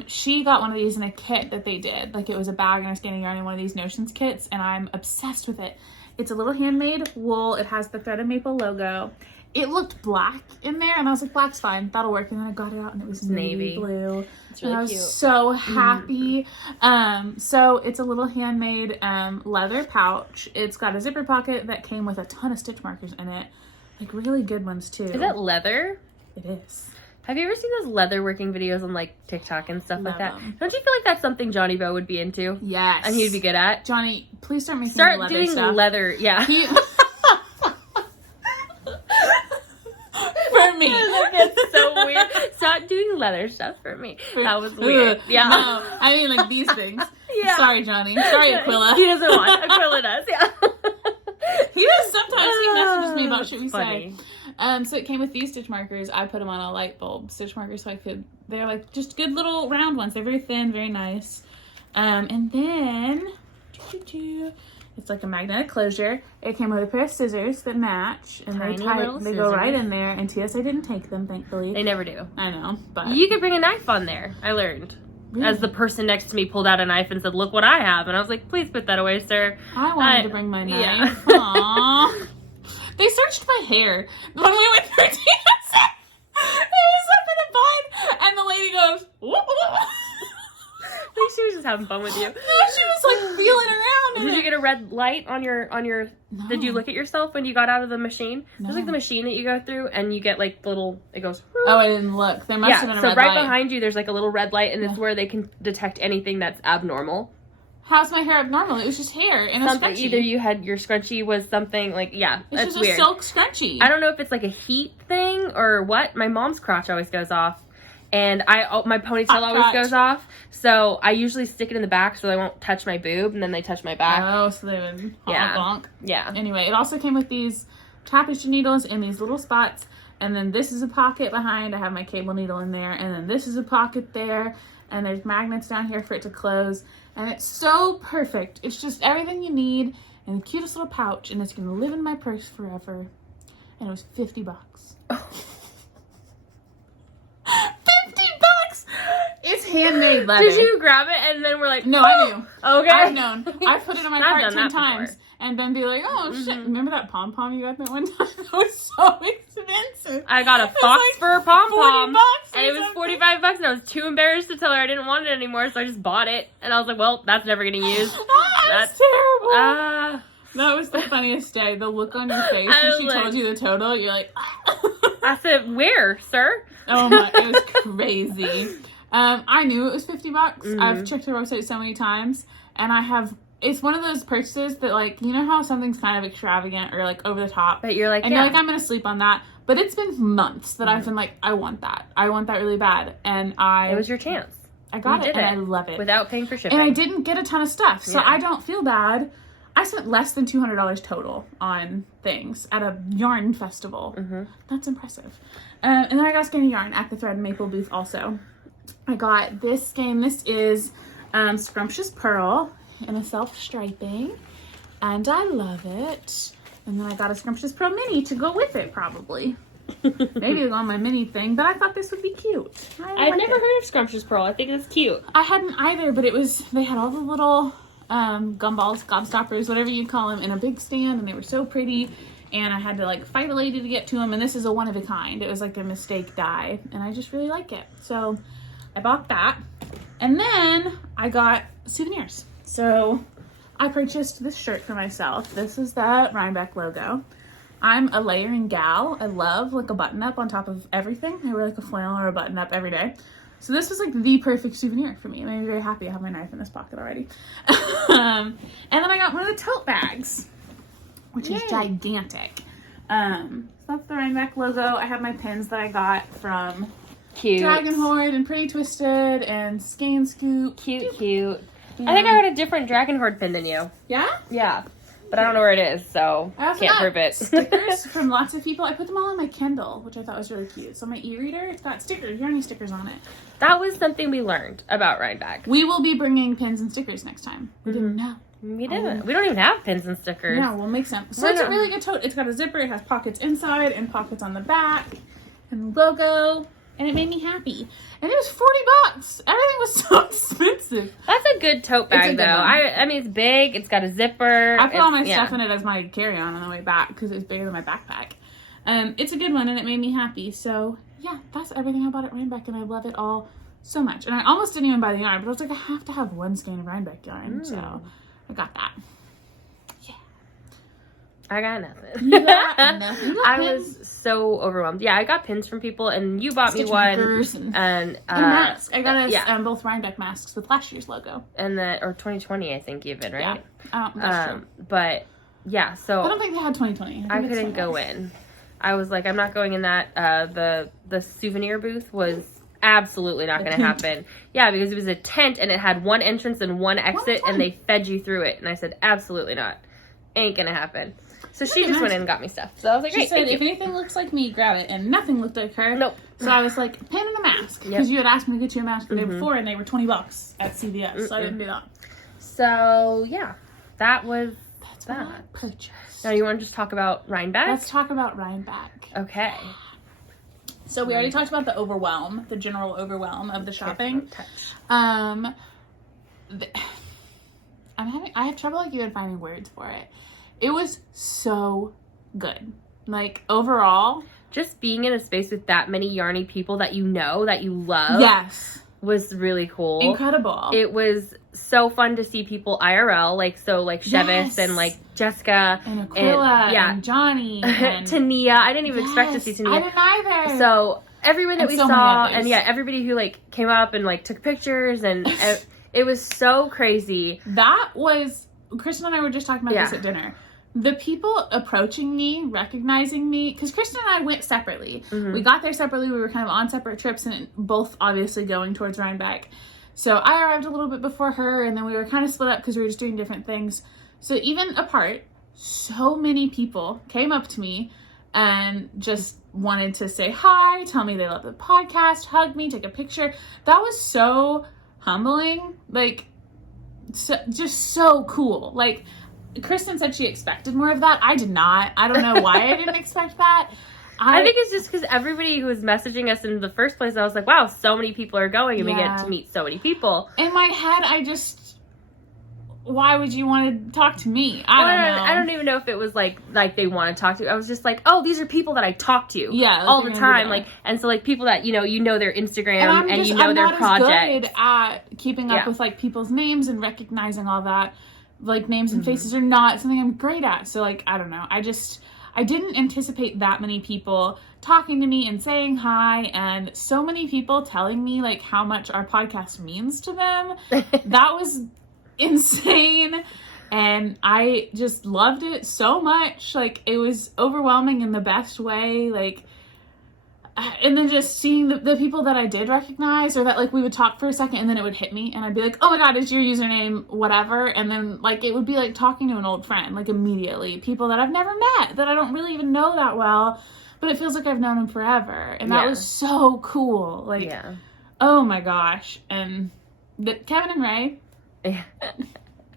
She got one of these in a kit that they did. Like it was a bag and I was getting yarn in one of these Notions kits and I'm obsessed with it. It's a little handmade wool. It has the Thread and Maple logo. It looked black in there and I was like, black's fine, that'll work. And then I got it out and it was navy blue. It's really and I was cute. So happy. So it's a little handmade leather pouch. It's got a zipper pocket that came with a ton of stitch markers in it. Like really good ones too. Is that leather? It is. Have you ever seen those leather working videos on like TikTok and stuff like that? Them. Don't you feel like that's something Johnny Bo would be into? Yes. And he'd be good at? Johnny, please start making leather doing stuff. leather, yeah. For me. not doing leather stuff for me. That was weird. Yeah. No, I mean like these things. Yeah. Sorry, Johnny. Sorry, Aquila. He doesn't watch. Aquila does, yeah. He does sometimes. He messages me about shit we Funny. say. So it came with these stitch markers. I put them on a light bulb stitch marker so I could, they're like just good little round ones. They're very thin, very nice. And then, it's like a magnetic closure. It came with a pair of scissors that match. And Tiny they little go right scissors. in there. And TS, I didn't take them, thankfully. They never do. I know, but. You could bring a knife on there, I learned. Really? As the person next to me pulled out a knife and said, look what I have. And I was like, please put that away, sir. I wanted to bring my knife. Yeah. Aww. They searched my hair when we went through TS. It was up in a bun, and the lady goes, whoop, whoop. I think she was just having fun with you. No, she was like feeling around. Did you get a red light on your No. Did you look at yourself when you got out of the machine? No. There's like the machine that you go through and you get like little, it goes. Oh, I didn't look. There must have been a so red right light. behind you there's like a little red light and it's where they can detect anything that's abnormal. How's my hair abnormal? It was just hair and a Something, scrunchie. either you had your scrunchie was something like, yeah, It's that's just weird. a silk scrunchie. I don't know if it's like a heat thing or what. My mom's crotch always goes off. And my ponytail Hot always crotch. goes off. So I usually stick it in the back so they won't touch my boob and then they touch my back. Oh, so they would honk, Yeah. honk. Yeah. Anyway, it also came with these tapestry needles in these little spots. And then this is a pocket behind. I have my cable needle in there. And then this is a pocket there. And there's magnets down here for it to close. And it's so perfect. It's just everything you need in the cutest little pouch. And it's going to live in my purse forever. And it was $50. It's handmade leather. Did you grab it and then we're like, No, I knew. okay. I've known. I put it in my I've cart done 10 that times. before. And then be like, oh shit, remember that pom-pom you got that one time? That was so expensive. I got a It was fox like fur pom pom, $40 or and it was something. $45, and I was too embarrassed to tell her I didn't want it anymore, so I just bought it. And I was like, well, that's never getting used. Ah, That's that's terrible. Ah. That was the funniest day. The look on your face I when was she like- told you the total, you're like, I said, where, sir? oh my, it was crazy. I knew it was $50. Mm-hmm. I've checked the website so many times, and it's one of those purchases that, like, you know how something's kind of extravagant or like over the top, But you're like, and yeah. you're like, I'm gonna sleep on that. But it's been months that I've been like, I want that really bad, and it was your chance. I got You it, did and it. I love it. Without paying for shipping. And I didn't get a ton of stuff, so Yeah. I don't feel bad. I spent less than $200 total on things at a yarn festival. Mm-hmm. That's impressive. And then I got a skein of yarn at the Thread and Maple booth also. I got this skein. This is Scrumptious Purl in a self-striping, and I love it. And then I got a Scrumptious Purl mini to go with it, probably. Maybe it'll go on my mini thing, but I thought this would be cute. I've never heard of Scrumptious Purl. I think it's cute. I hadn't either, but they had all the little gumballs, gobstoppers, whatever you call them, in a big stand, and they were so pretty. And I had to like fight a lady to get to them, and this is a one of a kind. It was like a mistake dye, and I just really like it. So I bought that, and then I got souvenirs. So I purchased this shirt for myself. This is the Rhinebeck logo. I'm a layering gal. I love like a button up on top of everything. I wear like a flannel or a button up every day. So this was like the perfect souvenir for me. It made me very happy. I have my knife in this pocket already. And then I got one of the tote bags, which is gigantic. So that's the Rhinebeck logo. I have my pins that I got from Cute. Dragon Horde and Pretty Twisted and Skein Scoop. Cute, cute. Yeah. I think I got a different Dragon Horde pin than you. Yeah? Yeah. But I don't know where it is, so I also can't got prove it. stickers from lots of people. I put them all on my Kindle, which I thought was really cute. So my e-reader, it's got stickers, yarny stickers on it. That was something we learned about Rhinebeck. We will be bringing pins and stickers next time. We didn't know. We didn't. We don't even have pins and stickers. Yeah, we'll make some. So Why it's a not? really good tote. It's got a zipper. It has pockets inside and pockets on the back and logo. And it made me happy. And it was $40. Everything was so expensive. That's a good tote It's a bag, good though. one. I mean, it's big. It's got a zipper. I put all my It's- stuff in it as my carry-on the way back because it was bigger than my backpack. It's a good one, and it made me happy. So, yeah, that's everything I bought at Rhinebeck, and I love it all so much. And I almost didn't even buy the yarn, but I was like, I have to have one skein of Rhinebeck yarn. So, I got that. I got nothing. You got nothing. You got I pins? was so overwhelmed. Yeah, I got pins from people, and you bought Stitch me one. markers And and masks. I got us yeah. both Rhinebeck masks with last year's logo. And or 2020, I think even, right? That's true. But yeah, so I don't think they had 2020. I think it's couldn't go in. I was like, I'm not going in that. The souvenir booth was absolutely not going to happen. Yeah, because it was a tent and it had one entrance and one exit and they fed you through it. And I said, absolutely not. Ain't going to happen. So she just went in and got me stuff. So I was like, she great, said, if anything looks like me, grab it. And nothing looked like her. Nope. So I was like, pen and a mask. Because you had asked me to get you a mask the day before and they were $20 at CVS. So I didn't do that. So, yeah. That was that. Purchase. Now, you want to just talk about Rhinebeck? Let's talk about Rhinebeck. Okay. So we already talked about the overwhelm, the general overwhelm of the shopping. I have trouble like even finding words for it. It was so good. Like overall, just being in a space with that many yarny people that you know, that you love. Yes. Was really cool. Incredible. It was so fun to see people IRL, like Shevis and like Jessica and Aquila and Johnny and Tania. I didn't even expect to see Tania. I didn't either. So everyone that we saw, and everybody who like came up and like took pictures, and it was so crazy. That was Christen and I were just talking about this at dinner. The people approaching me, recognizing me, because Christen and I went separately. We got there separately. We were kind of on separate trips and both obviously going towards Rhinebeck. So I arrived a little bit before her and then we were kind of split up because we were just doing different things. So even apart, so many people came up to me and just wanted to say hi, tell me they love the podcast, hug me, take a picture. That was so humbling. Like, just so cool. Like, Christen said she expected more of that. I did not. I don't know why I didn't expect that. I think it's just because everybody who was messaging us in the first place, I was like, wow, so many people are going and we get to meet so many people. In my head, why would you want to talk to me? I don't know. I don't even know if it was like they want to talk to you. I was just like, oh, these are people that I talk to all the time. Like, and so like people that, you know their Instagram and you know their project. I'm not good at keeping up with like people's names and recognizing all that. Like names and faces are not something I'm great at. So like, I don't know. I didn't anticipate that many people talking to me and saying hi and so many people telling me like how much our podcast means to them. That was insane. And I just loved it so much. Like it was overwhelming in the best way. Like, and then just seeing the people that I did recognize or that like we would talk for a second and then it would hit me and I'd be like, oh my God, is your username whatever? And then like it would be like talking to an old friend, like immediately. People that I've never met, that I don't really even know that well, but it feels like I've known them forever. And that was so cool. Like, oh my gosh. And Kevin and Ray.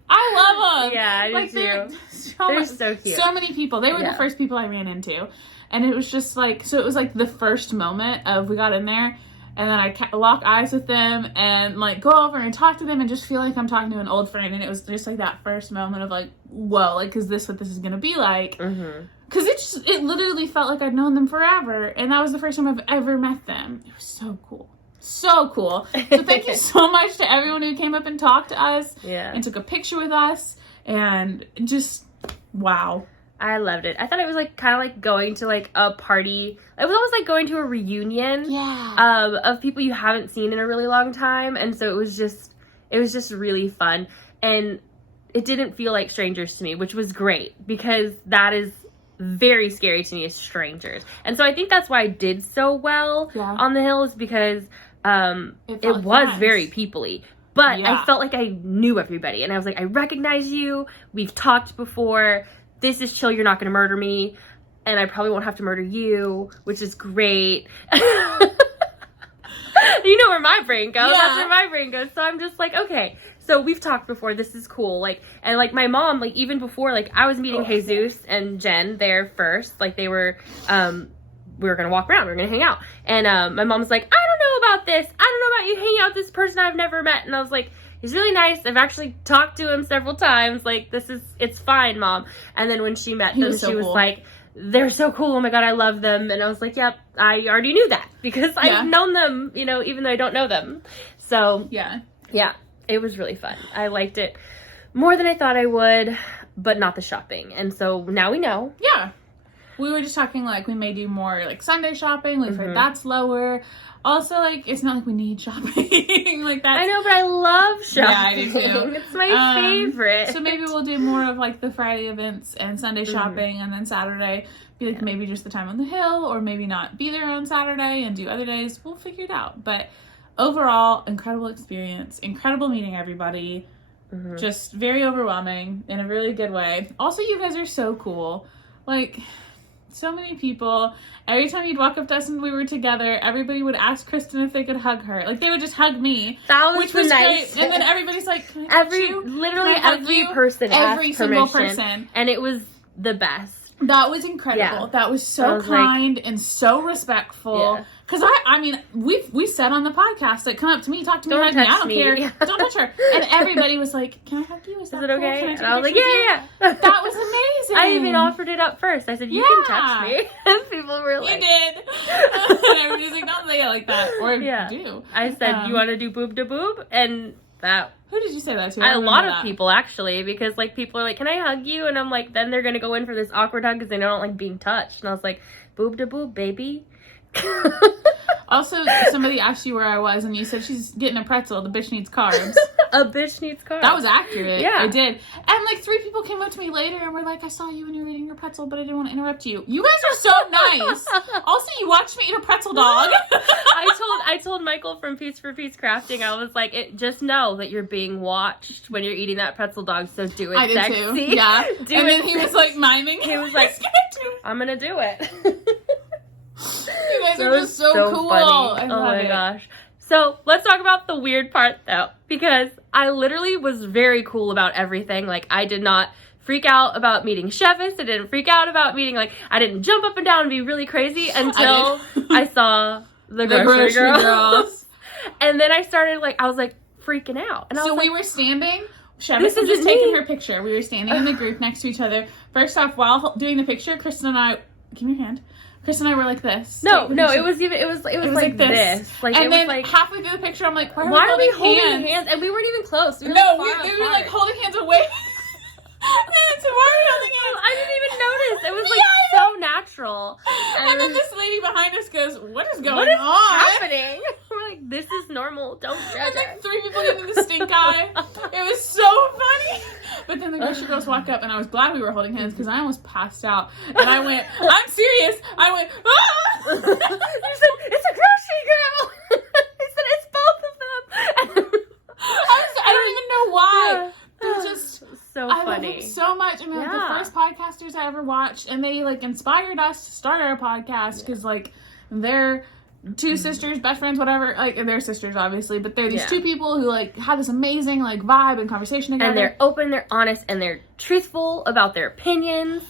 I love them. Yeah, I do too. They're so cute. So many people. They were the first people I ran into. And it was just like, so it was like the first moment of we got in there and then I lock eyes with them and like go over and talk to them and just feel like I'm talking to an old friend. And it was just like that first moment of like, whoa, like, is this what this is going to be like? Because it literally felt like I'd known them forever. And that was the first time I've ever met them. It was so cool. So cool. So thank you so much to everyone who came up and talked to us and took a picture with us and just, wow. I loved it. I thought it was like kind of like going to like a party. It was almost like going to a reunion of people you haven't seen in a really long time. And so it was just really fun. And it didn't feel like strangers to me, which was great because that is very scary to me as strangers. And so I think that's why I did so well on the hill is because it was very people-y. But I felt like I knew everybody. And I was like, I recognize you. We've talked before. This is chill, you're not going to murder me, and I probably won't have to murder you, which is great. You know where my brain goes. That's where my brain goes. So I'm just like, okay, so we've talked before, this is cool. Like, and like my mom, like even before, like I was meeting Jesus and Jen there first. Like they were, we were going to walk around, we were going to hang out. And my mom was like, I don't know about this. I don't know about you hanging out with this person I've never met. And I was like, he's really nice. I've actually talked to him several times. Like, it's fine, Mom. And then when she met them, she was like, they're so cool. Oh my God, I love them. And I was like, yep, I already knew that because I've known them, even though I don't know them. So, yeah, it was really fun. I liked it more than I thought I would, but not the shopping. And so now we know. Yeah. we were just talking, like, we may do more, like, Sunday shopping. We've heard Mhm. that's lower. Also, like, it's not like we need shopping. Like, that's... I know, but I love shopping. Yeah, I do too. It's my favorite. So maybe we'll do more of, like, the Friday events and Sunday shopping, and then Saturday be, like, maybe just the time on the hill, or maybe not be there on Saturday and do other days. We'll figure it out. But overall, incredible experience. Incredible meeting everybody. Mhm. Just very overwhelming in a really good way. Also, you guys are so cool. Like, so many people. Every time you'd walk up to us and we were together, everybody would ask Christen if they could hug her. Like, they would just hug me. That was which was nice. great. And then everybody's like, can I touch you? Literally Can I hug every you? person Every asked single permission, person. and it was the best. That was incredible. Yeah. That was so was kind and so respectful. Yeah. Because I mean, we said on the podcast that come up to me, talk to me, Don't hug me, I touch don't me. care. Yeah. Don't touch her. And everybody was like, can I hug you? Is Is it cool? okay? Can I take And a I was like, picture with yeah. you? That was amazing. I even offered it up first. I said, you can touch me. And people were like... You did. And everybody's like, don't say it like that. Or Yeah. do. I said, you want to do boob to boob? And that... Who did you say that to? A lot of people, actually, because, like, people are like, can I hug you? And I'm like, then they're going to go in for this awkward hug because they don't like being touched. And I was like, boob to boob, baby. Also, somebody asked you where I was, and you said she's getting a pretzel. The bitch needs carbs. A bitch needs carbs. That was accurate. Yeah. I did. And, like, 3 people came up to me later and were like, I saw you when you were eating your pretzel, but I didn't want to interrupt you. You guys are so nice. Also, you watched me eat a pretzel dog. I told Michael from Piece for Piece Crafting, I was like, just know that you're being watched when you're eating that pretzel dog, so do it I did sexy. too. Yeah. Do And it then he was, like, miming. He was like, I was gonna do. I'm going to do it. You guys are just so cool. Funny. I Oh love my it. gosh. So let's talk about the weird part though, because I literally was very cool about everything. Like, I did not freak out about meeting Chevis. I didn't freak out about meeting, like, I didn't jump up and down and be really crazy until I saw the grocery girls. And then I started, like, I was like freaking out. And I So was we like, were standing. Chevis This was isn't just taking me. her picture. We were standing in the group next to each other. First off, while doing the picture, Christen and I, give me your hand. Christen and I were like this. no, taking the no, picture. it was like this. Like, and it then was like, halfway through the picture, I'm like, why are we holding hands? hands? And we weren't even close. We were No, like, we far were like apart. holding hands away. And so why are we holding hands? I didn't even notice. It was like Yeah. so natural. And then this lady behind us goes, what is going What is on? happening? We're like, this is normal. Don't judge And like us. 3 people get into the stink eye. It was so funny. But then the grocery girls walk up, and I was glad we were holding hands because I almost passed out. And I went, I'm serious. I went, ah! You said, it's a grocery girl. I said, it's both of them. I don't even know why. They're just so I love funny. them so much. I mean, like, Yeah. the first podcasters I ever watched, and they like inspired us to start our podcast because like they're 2 sisters, best friends, whatever. Like, they're sisters, obviously, but they're these 2 people who like have this amazing like vibe and conversation together. And they're open, they're honest, and they're truthful about their opinions.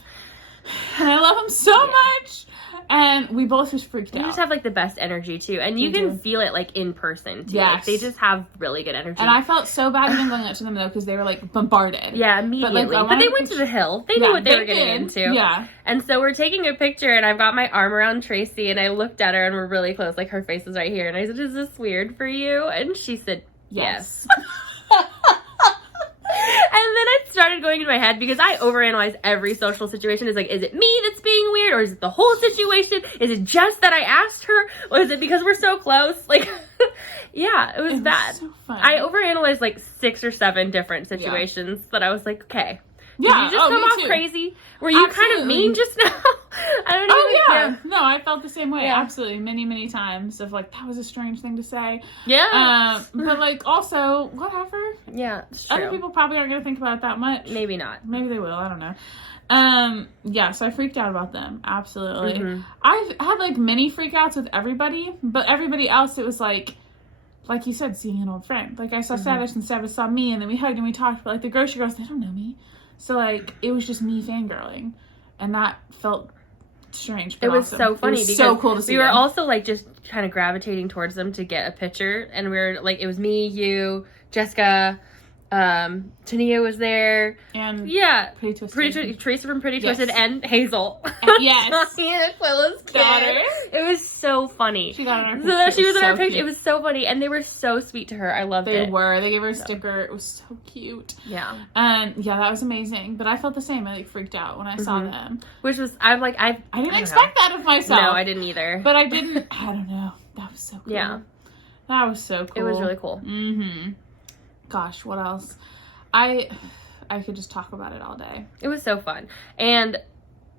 And I love them so much. And we both just freaked They out. just have like the best energy too, and you They can do. feel it like in person too. Yes. Like, they just have really good energy. And I felt so bad even going up to them though because they were like bombarded. Yeah, immediately. I But they wanted went to- to the hill. They knew what they were getting into. Yeah. And so we're taking a picture, and I've got my arm around Tracy, and I looked at her, and we're really close. Like, her face is right here. And I said, is this weird for you? And she said, yes. And then it started going in my head because I overanalyze every social situation. It's like, is it me that's being weird, or is it the whole situation? Is it just that I asked her, or is it because we're so close? Like, yeah, it was bad. So funny. I overanalyzed like 6 or 7 different situations that I was like, okay. Did Yeah. you just come me off too. crazy? Were you kind of Absolutely. mean just now? I don't even Yeah. No, I felt the same way. Yeah. Absolutely. Many, many times of like, that was a strange thing to say. Yeah. But like, also, whatever. Yeah, it's true. Other people probably aren't going to think about it that much. Maybe not. Maybe they will. I don't know. Yeah, so I freaked out about them. Absolutely. Mhm. I've had like many freakouts with everybody, but everybody else, it was like you said, seeing an old friend. Like, I saw Savish and Savish saw me, and then we hugged and we talked, but like the grocery girls, they don't know me. So like, it was just me fangirling, and that felt strange, but It was awesome. so funny It was because so cool to see we were them. also like just kind of gravitating towards them to get a picture, and we were like, it was me, you, Jessica, Tania was there. And yeah. Pretty Twisted. Teresa from Pretty Yes. Twisted and Hazel. Yes. Aquila's Daughter. It was so funny. She got on our So picture. that she was on so our page. cute. It was so funny. And they were so sweet to her. I loved it. They were. They gave her a sticker. It was so cute. Yeah. Yeah, that was amazing. But I felt the same. I like freaked out when I saw them. Which was, I'm like, I didn't don't expect know. that of myself. No, I didn't either. But I didn't. I don't know. That was so cool. Yeah. That was so cool. It was really cool. Mm-hmm. Gosh, what else? I could just talk about it all day. It was so fun. And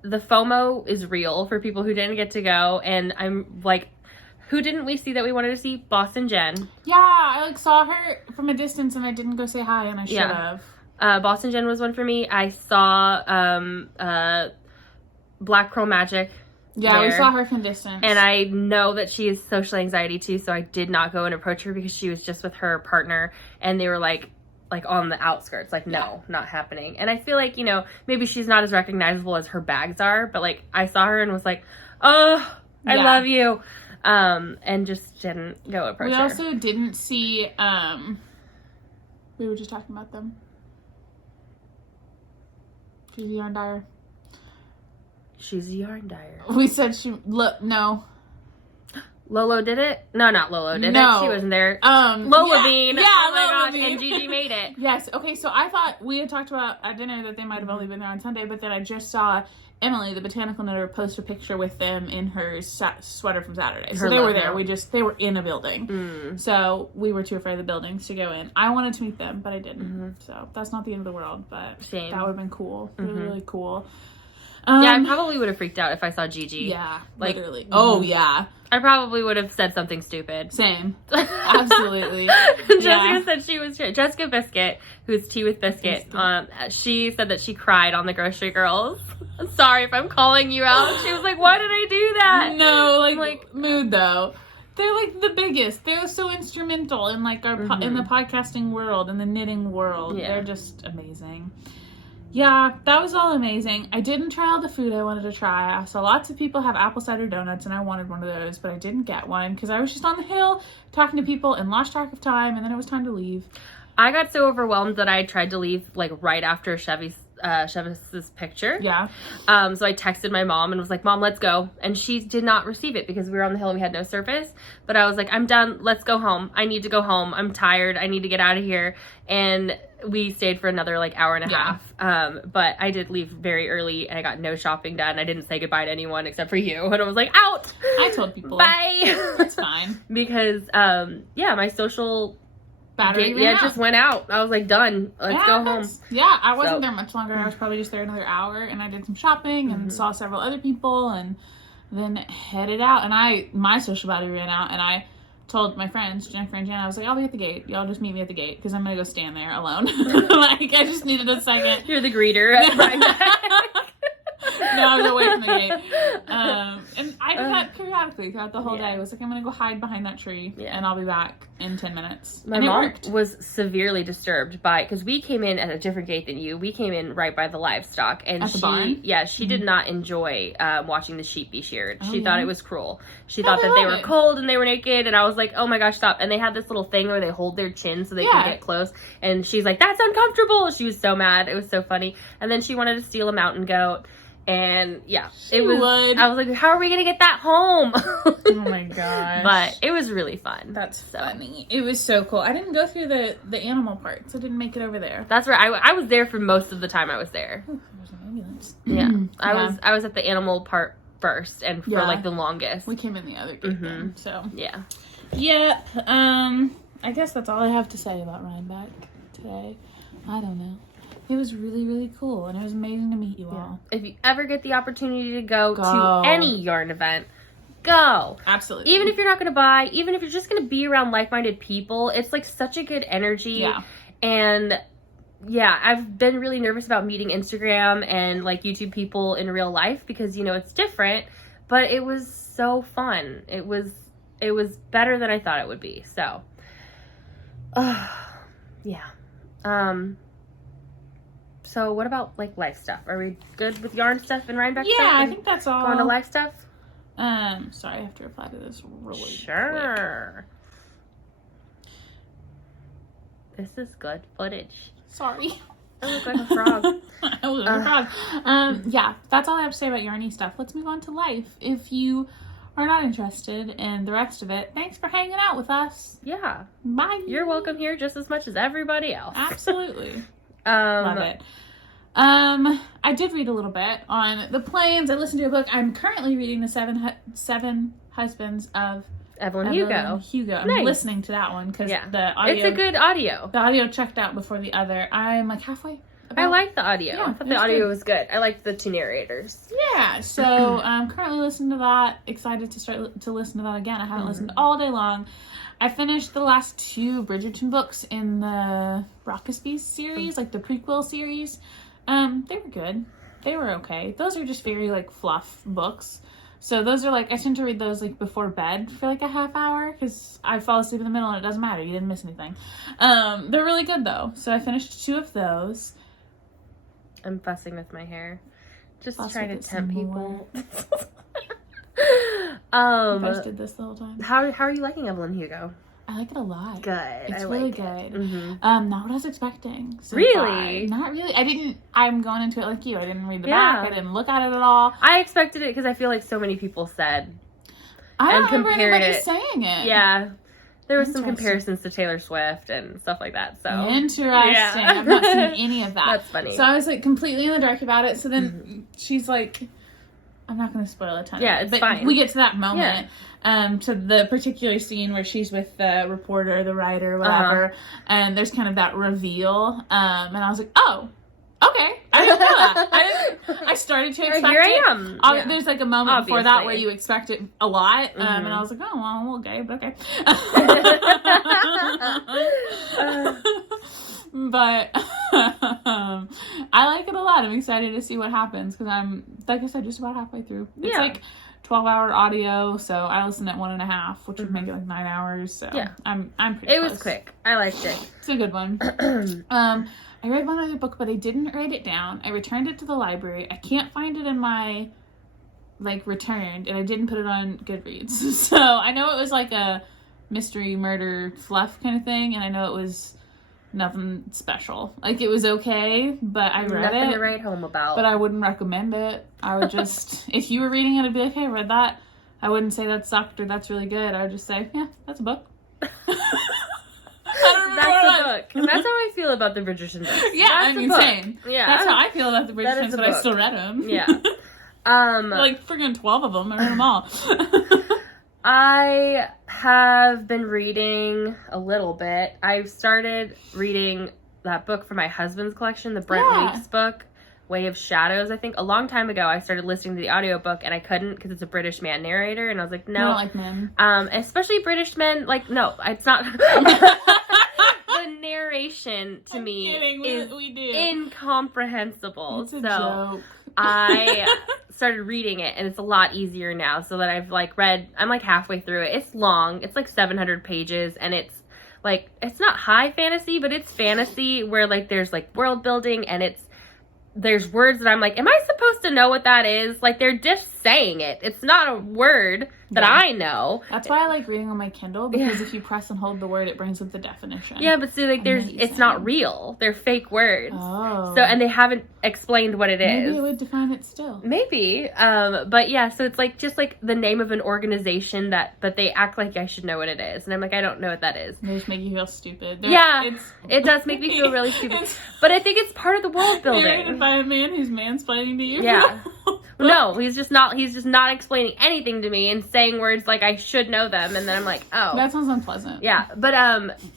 the FOMO is real for people who didn't get to go. And I'm like, who didn't we see that we wanted to see? Boston Jen. Yeah, I like saw her from a distance and I didn't go say hi and I should have. Boston Jen was one for me. I saw Black Pearl Magic. Yeah, there. we saw her from distance. And I know that she is social anxiety too, so I did not go and approach her because she was just with her partner and they were like on the outskirts, like, no, not happening. And I feel like, you know, maybe she's not as recognizable as her bags are, but like I saw her and was like, oh, I love you. And just didn't go approach her. We also didn't see, we were just talking about them. She's a yarn dyer. She's a yarn dyer. We said no. Lolo did it? No, not Lolo did No. it. She wasn't there. Lola Bean. Yeah, oh my Lola gosh. Bean. And Gigi made it. Yes. Okay, so I thought we had talked about at dinner that they might have only been there on Sunday, but then I just saw Emily, the botanical knitter, post a picture with them in her sweater from Saturday. So Her they were logo. there. They were in a building. So we were too afraid of the buildings to go in. I wanted to meet them, but I didn't. So that's not the end of the world, but Shame. that would have been cool. Really, really cool. Yeah, I probably would have freaked out if I saw Gigi. Yeah, like, literally. Oh, yeah. I probably would have said something stupid. Same. Absolutely. Jessica said she was Jessica Biscuit, who's Tea with Biscuit. She said that she cried on the Grocery Girls. I'm sorry if I'm calling you out. She was like, "Why did I do that?" No, like mood though. They're like the biggest. They're so instrumental in like our in the podcasting world and the knitting world. Yeah. They're just amazing. Yeah, that was all amazing. I didn't try all the food I wanted to try. I saw lots of people have apple cider donuts and I wanted one of those, but I didn't get one because I was just on the hill talking to people and lost track of time and then it was time to leave. I got so overwhelmed that I tried to leave like right after Chevy's picture. Yeah. So I texted my mom and was like, "Mom, let's go." And she did not receive it because we were on the hill and we had no service. But I was like, "I'm done. Let's go home. I need to go home. I'm tired. I need to get out of here." And we stayed for another like hour and a half. But I did leave very early and I got no shopping done. I didn't say goodbye to anyone except for you. And I was like, out. I told people. Bye. It's fine. Because, my social Battery just went out. I was like, done. Let's go home. Yeah, I wasn't there much longer. I was probably just there another hour and I did some shopping and saw several other people and then headed out. And my social battery ran out and I told my friends, Jennifer and Janna, I was like, I'll be at the gate. Y'all just meet me at the gate because I'm going to go stand there alone. Like, I just needed a second. You're the greeter at Rhinebeck. No, I was away from the gate. And I did that periodically throughout the whole day. I was like, I'm going to go hide behind that tree and I'll be back in 10 minutes. My and mom it worked. was severely disturbed by, because we came in at a different gate than you. We came in right by the livestock. And At the barn? Yeah, she did not enjoy watching the sheep be sheared. She thought it was cruel. She No, thought that they they love were it. cold and they were naked. And I was like, oh my gosh, stop. And they had this little thing where they hold their chin so they can get close. And she's like, that's uncomfortable. She was so mad. It was so funny. And then she wanted to steal a mountain goat. And yeah, I was like, how are we going to get that home? Oh my gosh. But it was really fun. That's funny. It was so cool. I didn't go through the animal parts. I didn't make it over there. That's right. I was there for most of the time I was there. Ooh, there's an ambulance. Yeah. I was at the animal part first and for like the longest. We came in the other gate then, so. Yeah. Yep. I guess that's all I have to say about Rhinebeck today. I don't know. It was really, really cool, and it was amazing to meet you all. If you ever get the opportunity to go to any yarn event, go. Absolutely. Even if you're not going to buy, even if you're just going to be around like-minded people, it's like such a good energy. Yeah. And yeah, I've been really nervous about meeting Instagram and like YouTube people in real life because, you know, it's different, but it was so fun. It was better than I thought it would be. So, yeah. So what about like life stuff? Are we good with yarn stuff and Rhinebeck stuff? Yeah, I think that's all. Going to life stuff? Sorry, I have to reply to this really quick. This is good footage. Sorry. I look like a frog. I look like a frog. Yeah, that's all I have to say about yarny stuff. Let's move on to life. If you are not interested in the rest of it, thanks for hanging out with us. Yeah. Bye. You're welcome here just as much as everybody else. Absolutely. Love it. I did read a little bit on the planes. I listened to a book. I'm currently reading the Seven Husbands of Evelyn Hugo. I'm Nice. listening to that one because the audio. It's a good audio. The audio checked out before the other. I'm like halfway. I like the audio. Yeah, I thought the audio was good. I liked the two narrators. Yeah, so I'm currently listening to that. Excited to start to listen to that again. I haven't listened all day long. I finished the last 2 Bridgerton books in the Rockesby series, like the prequel series. They were good. They were okay. Those are just very like fluff books. So those are like, I tend to read those like before bed for like a half hour because I fall asleep in the middle and it doesn't matter. You didn't miss anything. They're really good though. So I finished 2 of those. I'm fussing with my hair. Just Fuss trying to with it tempt some people. I just did this the whole time. How are you liking Evelyn Hugo? I like it a lot. Good. It's I really like good. Mm-hmm. Not what I was expecting. So Really? Not really. I'm going into it like you. I didn't read the Yeah. back. I didn't look at it at all. I expected it because I feel like so many people said. I don't And remember compared anybody it. saying it. Yeah. There was some Interesting. comparisons to Taylor Swift and stuff like that. So Interesting. Yeah. I've not seen any of that. That's funny. So I was like completely in the dark about it. So then she's like, I'm not going to spoil a ton. Yeah, of it, it's but fine. we get to that moment. To the particular scene where she's with the reporter, the writer, whatever, and there's kind of that reveal. And I was like, oh, okay. I didn't know that. I started to expect Here I it. am. Yeah. There's like a moment before that Obviously. where you expect it a lot. And I was like, oh, well, okay, but okay. But I like it a lot. I'm excited to see what happens because I'm, like I said, just about halfway through. It's like 12-hour audio, so I listened at 1.5, which would make it like 9 hours. So I'm pretty It close. was quick. I liked it. It's a good one. I read one other book, but I didn't write it down. I returned it to the library. I can't find it in my like returned, and I didn't put it on Goodreads. So I know it was like a mystery murder fluff kind of thing, and I know it was nothing special. Like it was okay, but I read Nothing it. to write home about. But I wouldn't recommend it. I would just, if you were reading it, I'd be like, hey, I read that. I wouldn't say that sucked or that's really good. I would just say, yeah, that's a book. That's a book. And that's how I feel about the Bridgerton books. Yeah, That's I a mean, book. same. Yeah. That's how I feel about the That Bridgertons, is a but I book. still read them. Yeah. Like friggin' 12 of them. I read them all. I have been reading a little bit. I've started reading that book from my husband's collection, the Brent Weeks book, Way of Shadows, I think. A long time ago, I started listening to the audiobook, and I couldn't because it's a British man narrator, and I was like, no. I don't like men. Especially British men, like, no, it's not. The narration to me is we do. incomprehensible. It's a so joke. I started reading it, and it's a lot easier now, so that I've like read, I'm like halfway through it. It's long. It's like 700 pages, and it's like, it's not high fantasy, but it's fantasy where like there's like world building, and there's words that I'm like, am I supposed to know what that is? Like, they're just saying it. It's not a word that I know. That's why I like reading on my Kindle, because if you press and hold the word, it brings up the definition. Yeah, but see, like, it's not real. They're fake words. Oh. So, and they haven't explained what it is. Maybe it would define it still. Maybe. But yeah, so it's like, just like the name of an organization but they act like I should know what it is. And I'm like, I don't know what that is. They just make you feel stupid. It does make me feel really stupid. But I think it's part of the world building. Narrated by a man who's mansplaining to you. Yeah. No, he's just not explaining anything to me and saying words like I should know them, and then I'm like, oh. That sounds unpleasant. Yeah, but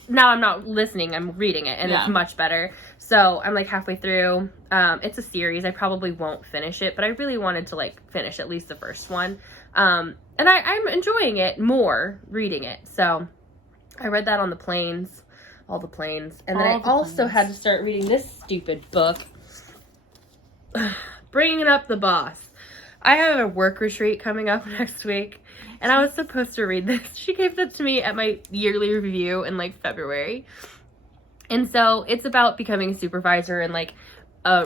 now I'm not listening, I'm reading it, and it's much better. So I'm like halfway through. It's a series. I probably won't finish it, but I really wanted to like finish at least the first one. And I'm enjoying it more reading it. So I read that on the planes, all the planes. And then I also had to start reading this stupid book, Bringing Up the Boss. I have a work retreat coming up next week, and I was supposed to read this. She gave that to me at my yearly review in like February. And so it's about becoming a supervisor and like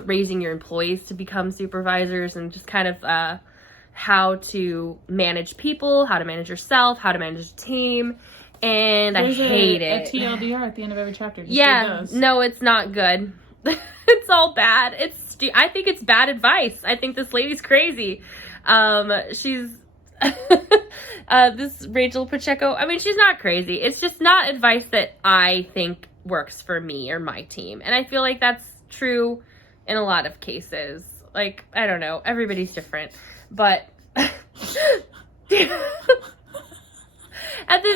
raising your employees to become supervisors, and just kind of how to manage people, how to manage yourself, how to manage a team. and I hate it. A TLDR at the end of every chapter. Just Yeah, no, it's not good. It's all bad. I think it's bad advice. I think this lady's crazy. She's this Rachel Pacheco. I mean, she's not crazy. It's just not advice that I think works for me or my team. And I feel like that's true in a lot of cases. Like, I don't know. Everybody's different. But at the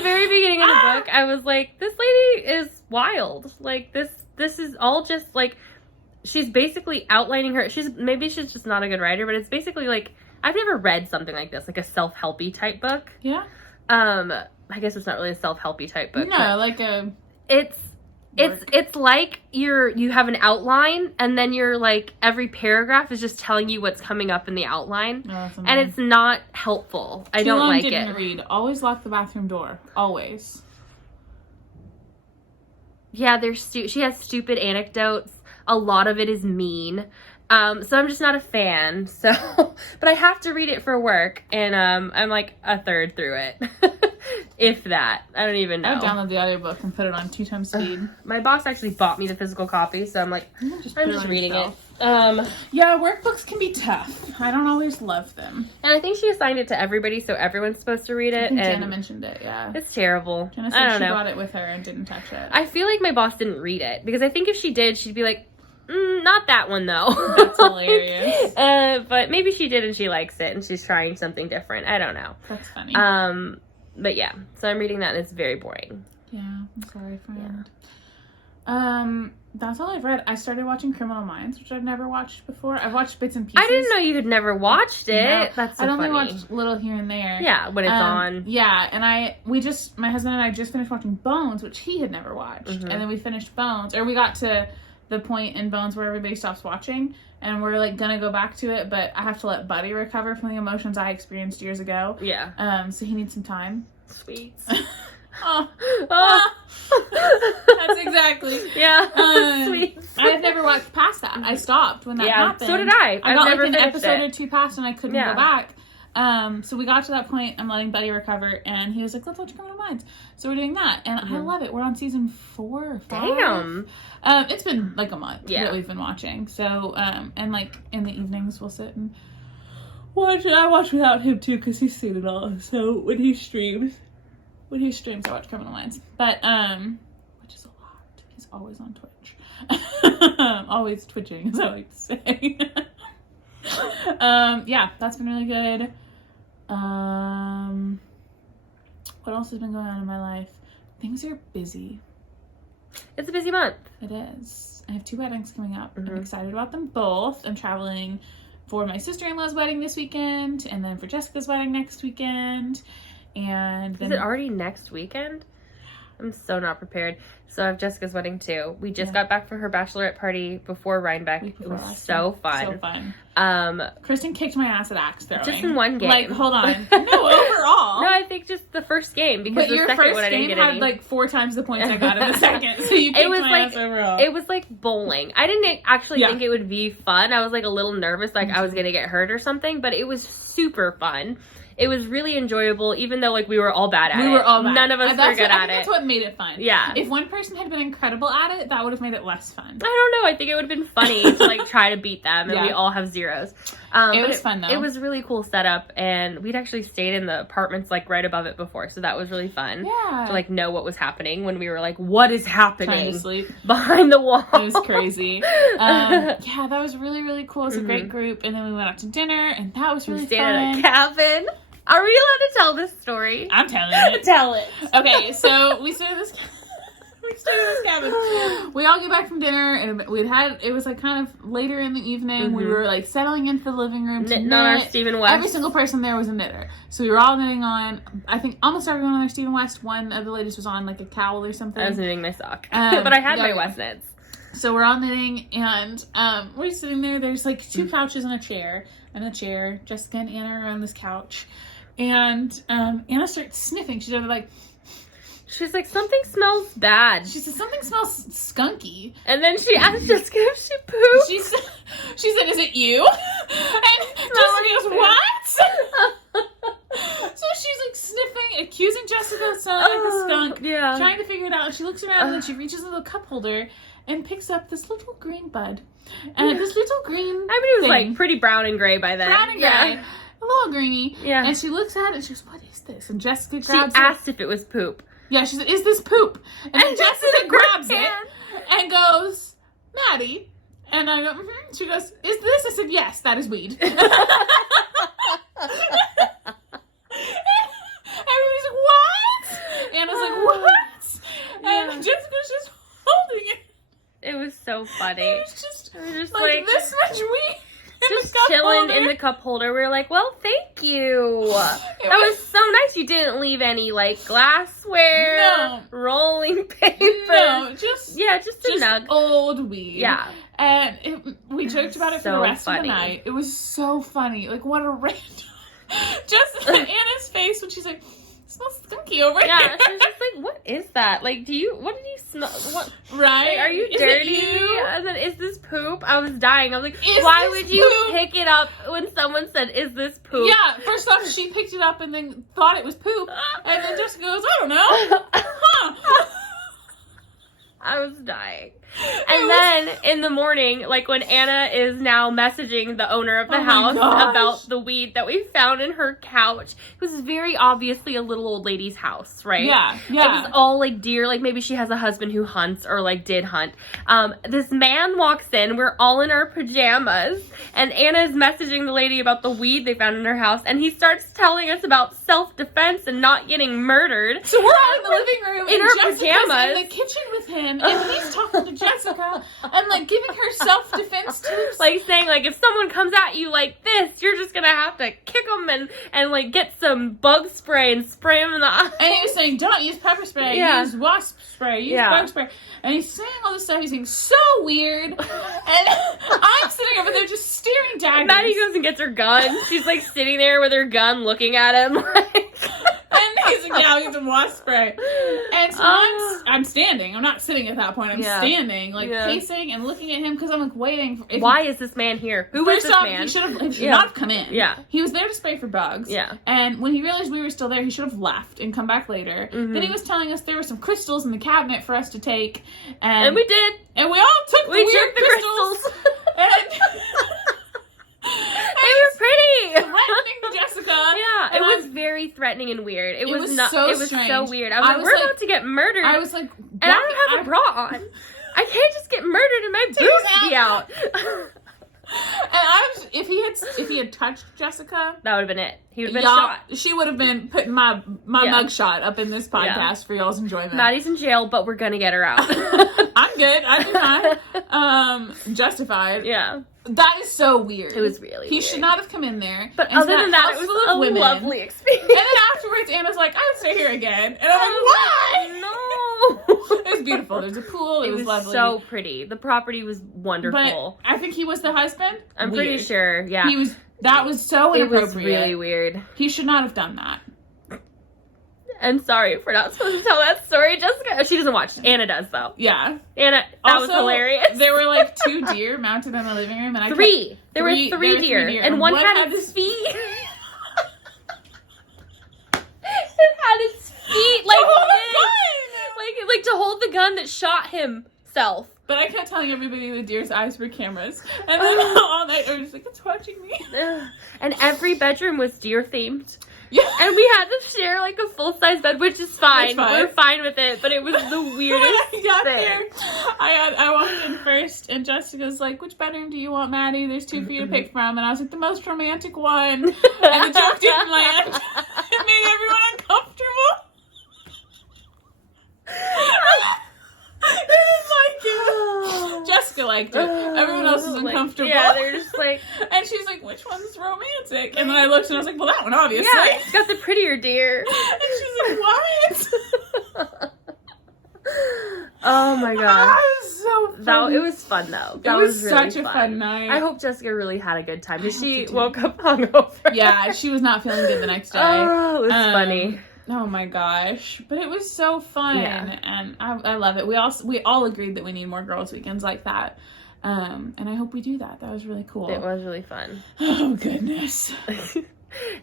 very beginning of the book, I was like, this lady is wild. Like, this is all just, like, she's basically outlining her... Maybe she's just not a good writer, but it's basically, like... I've never read something like this, like a self-helpy type book. Yeah. I guess it's not really a self-helpy type book. No, like a... It's like you have an outline, and then you're like, every paragraph is just telling you what's coming up in the outline. Oh, and it's not helpful. I don't like it. Didn't read. Always lock the bathroom door. Always. Yeah, she has stupid anecdotes. A lot of it is mean. So I'm just not a fan. So, but I have to read it for work, and I'm like a third through it, if that. I don't even know. I downloaded the audiobook and put it on 2x speed. My boss actually bought me the physical copy, so I'm like, I'm just reading it. Yeah, workbooks can be tough. I don't always love them. And I think she assigned it to everybody, so everyone's supposed to read it. I think and Janna mentioned it. Yeah, it's terrible. Janna said she brought it with her and didn't touch it. I feel like my boss didn't read it, because I think if she did, she'd be like, not that one though. That's hilarious. But maybe she did and she likes it and she's trying something different. I don't know. That's funny. But yeah, so I'm reading that and it's very boring. Yeah, I'm sorry, friend. Yeah. That's all I've read. I started watching Criminal Minds, which I've never watched before. I've watched bits and pieces. I didn't know you had never watched it. No, That's so I'd only funny. watched little here and there. Yeah, when it's on. Yeah, and my husband and I just finished watching Bones, which he had never watched. Mm-hmm. And then we finished Bones, or we got to the point in Bones where everybody stops watching, and we're like gonna go back to it, but I have to let Buddy recover from the emotions I experienced years ago. Yeah. So he needs some time. Sweet. Oh. That's exactly. Yeah. Sweet. I had never watched past that. I stopped when that happened. So did I. I got never like an episode it. or two past and I couldn't go back. So we got to that point. I'm letting Buddy recover, and he was like, "Let's watch Criminal Minds." So we're doing that, and I love it. We're on season 4 or 5. Damn. It's been like a month that we've been watching. So and like in the evenings we'll sit and watch it. I watch without him too because he's seen it all. So when he streams, I watch Criminal Minds. But which is a lot. He's always on Twitch. Always twitching, as I like to say. Yeah, that's been really good. What else has been going on in my life? Things are busy. It's a busy month. It is. I have 2 weddings coming up. I'm excited about them both. I'm traveling for my sister-in-law's wedding this weekend, and then for Jessica's wedding next weekend. And then... Is it already next weekend? I'm so not prepared. So I have Jessica's wedding too. We just got back from her bachelorette party before Rhinebeck. It was so fun. So fun. Christen kicked my ass at axe throwing. Just in one game. Like, hold on. No, overall. No, I think just the first game, because the second one I didn't get any. But your first game had like 4 times the points I got in the second. So you kicked my ass overall. It was like bowling. I didn't actually think it would be fun. I was like a little nervous, like I was gonna get hurt or something, but it was super fun. It was really enjoyable, even though like we were all bad at it. We were all bad. None of us were good at it. That's what made it fun. Yeah. If one person had been incredible at it, that would have made it less fun. I don't know. I think it would have been funny to like try to beat them, and we all have zeros. It was fun though. It was really cool setup, and we'd actually stayed in the apartments like right above it before, so that was really fun. Yeah. To like know what was happening when we were like, what is happening? Trying to sleep Behind the wall. It was crazy. Yeah, that was really, really cool. It was a great group, and then we went out to dinner, and that was really fun. We stayed fun. at a cabin. Are we allowed to tell this story? I'm telling it. Tell it. Okay, so we stayed at this cabin. We all get back from dinner, and it was like kind of later in the evening. We were like settling into the living room to knit. On our Stephen West. Every single person there was a knitter. So we were all knitting on, I think almost everyone on their Stephen West. One of the ladies was on like a cowl or something. I was knitting my sock. But I had my West knits. So we're all knitting, and we're sitting there. There's like 2 couches and a chair. Jessica and Anna are on this couch. And Anna starts sniffing. She's like, something smells bad. She said, something smells skunky. And then she asked Jessica if she pooped. She said, is it you? And Jessica goes, what? So she's like sniffing, accusing Jessica of smelling like a skunk. Yeah. trying to figure it out. She looks around and then she reaches a little cup holder and picks up this little green bud. And this little green it was like pretty brown and gray by then. Brown and gray. A little greeny. Yeah. And she looks at it and she goes, what is this? And Jessica She grabs it. asked if it was poop. Yeah, she said, is this poop? And then Jessica grabs it hand. and goes, Maddie. And I go, mm-hmm. She goes, is this? I said, yes, that is weed. Everybody's like, what? Anna's like, what? And Jessica's just holding it. It was so funny. It was just like this much weed. Just chilling in the cup holder. We were like, well, thank you. That was so nice. You didn't leave any, like, glassware, rolling paper. No, just a nug. Old weed. Yeah. And we joked about it for the rest of the night. It was so funny. Like, what a random... Just Anna's face when she's like, it smells skunky over here. Yeah, she was just like, what is that? Like, what did you smell? What? Right? Like, are you dirty? And then, is this poop? I was dying. I was like, Is why this would you poop? pick it up when someone said, is this poop? Yeah, first off, she picked it up and then thought it was poop. And then Jessica goes, I don't know. Huh. I was dying. And then in the morning, like when Anna is now messaging the owner of the house about the weed that we found in her couch, it was very obviously a little old lady's house, right? Yeah. It was all like deer, like maybe she has a husband who hunts or like did hunt. This man walks in, we're all in our pajamas, and Anna is messaging the lady about the weed they found in her house, and he starts telling us about self-defense and not getting murdered. So we're all in the living room in our pajamas in the kitchen with him, and he's talking to Jessica and like giving her self-defense tips, like saying like if someone comes at you like this, you're just gonna have to kick them and like get some bug spray and spray them in the eye. And he was saying, don't use pepper spray, use wasp spray, use bug spray. And he's saying all this stuff. He's saying so weird, and I'm sitting over there just staring daggers. Maddie goes and gets her gun. She's like sitting there with her gun, looking at him like. And he's like, now use some wasp spray. And so I'm standing. I'm not sitting at that point. I'm standing, like pacing and looking at him because I'm like waiting. Why is this man here? Who is this man? He should not have come in. Yeah. He was there to spray for bugs. Yeah. And when he realized we were still there, he should have left and come back later. Mm-hmm. Then he was telling us there were some crystals in the cabinet for us to take. And we did. And we all took the weird crystals. And... They were pretty. Threatening Jessica. Yeah, it was very threatening and weird. It was not. So it was strange. so weird. I was like, we're about to get murdered. I was like, and I don't have a bra on. I can't just get murdered and my boobs be out. And I was, if he had touched Jessica, that would have been it. He would have been shot. She would have been putting my mugshot up in this podcast for y'all's enjoyment. Maddie's in jail, but we're gonna get her out. I'm good. I'd be fine. Justified. Yeah. That is so weird. It was really weird. He should not have come in there. But other than that, it was a lovely experience. And then afterwards, Anna's like, I would stay here again. And I'm like, why? No. It was beautiful. There's a pool. It was lovely. So pretty. The property was wonderful. But I think he was the husband. I'm pretty sure, yeah. That was so inappropriate. It was really weird. He should not have done that. And sorry if we're not supposed to tell that story. Jessica, she doesn't watch. Anna does, though. Yeah. Anna, that was hilarious. There were like 2 deer mounted in the living room. And There were three deer. And one had its feet. It had its feet like this. Like to hold the gun that shot himself. But I kept telling everybody the deer's eyes were cameras. And then all night they were just like, it's watching me. And every bedroom was deer themed. Yeah. And we had to share like a full-size bed, which is fine. We're fine with it, but it was the weirdest thing. I walked in first, and Jessica's like, which bedroom do you want, Maddie? There's 2 for you to pick from. And I was like, the most romantic one. And the joke didn't land. It made everyone uncomfortable. Jessica liked it. Everyone else was uncomfortable. Yeah, they're just like... And she's like, which one's romantic? And then I looked and I was like, well, that one, obviously. Yeah, it's got the prettier deer. And she's like, what? Oh my gosh. That was so funny. It was fun, though. It was really such a fun night. I hope Jessica really had a good time. Because she woke up hungover. Yeah, she was not feeling good the next day. Oh, it was funny. Oh my gosh. But it was so fun. Yeah. And I love it. We all agreed that we need more girls' weekends like that. And I hope we do that. That was really cool. It was really fun. Oh, goodness.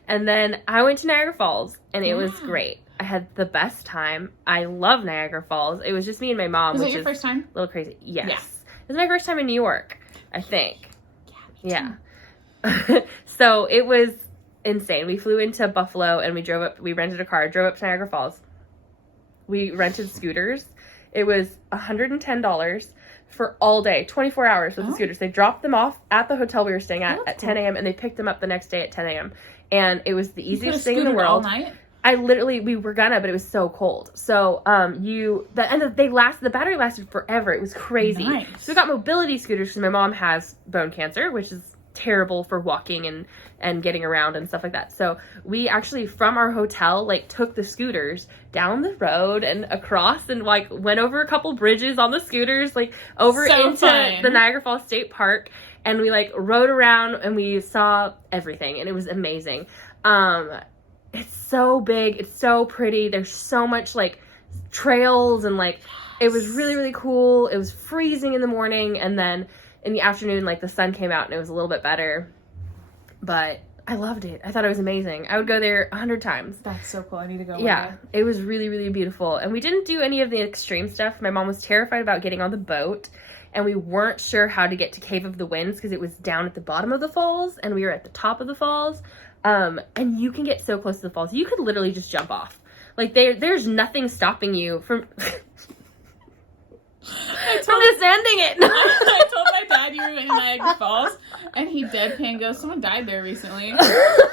And then I went to Niagara Falls, and it was great. I had the best time. I love Niagara Falls. It was just me and my mom. Was it your first time? A little crazy. Yes. Yeah. It was my first time in New York, I think. Yeah. So it was insane. We flew into Buffalo and we rented a car, drove up to Niagara Falls. We rented scooters. It was $110 for all day, 24 hours with the scooters. They dropped them off at the hotel we were staying at 10 a.m. and they picked them up the next day at 10 a.m. And it was the easiest thing in the world. All night? We were gonna, but it was so cold. So, the battery lasted forever. It was crazy. Nice. So we got mobility scooters because my mom has bone cancer, which is terrible for walking and getting around and stuff like that. So we actually, from our hotel, like took the scooters down the road and across and like went over a couple bridges on the scooters, like over into the Niagara Falls State Park. And we like rode around and we saw everything and it was amazing. It's so big. It's so pretty. There's so much like trails and like, it was really, really cool. It was freezing in the morning. And then in the afternoon, like the sun came out and it was a little bit better, but I loved it. I thought it was amazing. I would go there 100 times. That's so cool. I need to go. Yeah, it was really, really beautiful. And we didn't do any of the extreme stuff. My mom was terrified about getting on the boat and we weren't sure how to get to Cave of the Winds because it was down at the bottom of the falls and we were at the top of the falls. And you can get so close to the falls. You could literally just jump off. Like there's nothing stopping you from just ending it. I told my dad you were in Niagara Falls, and he deadpan goes, "Someone died there recently." I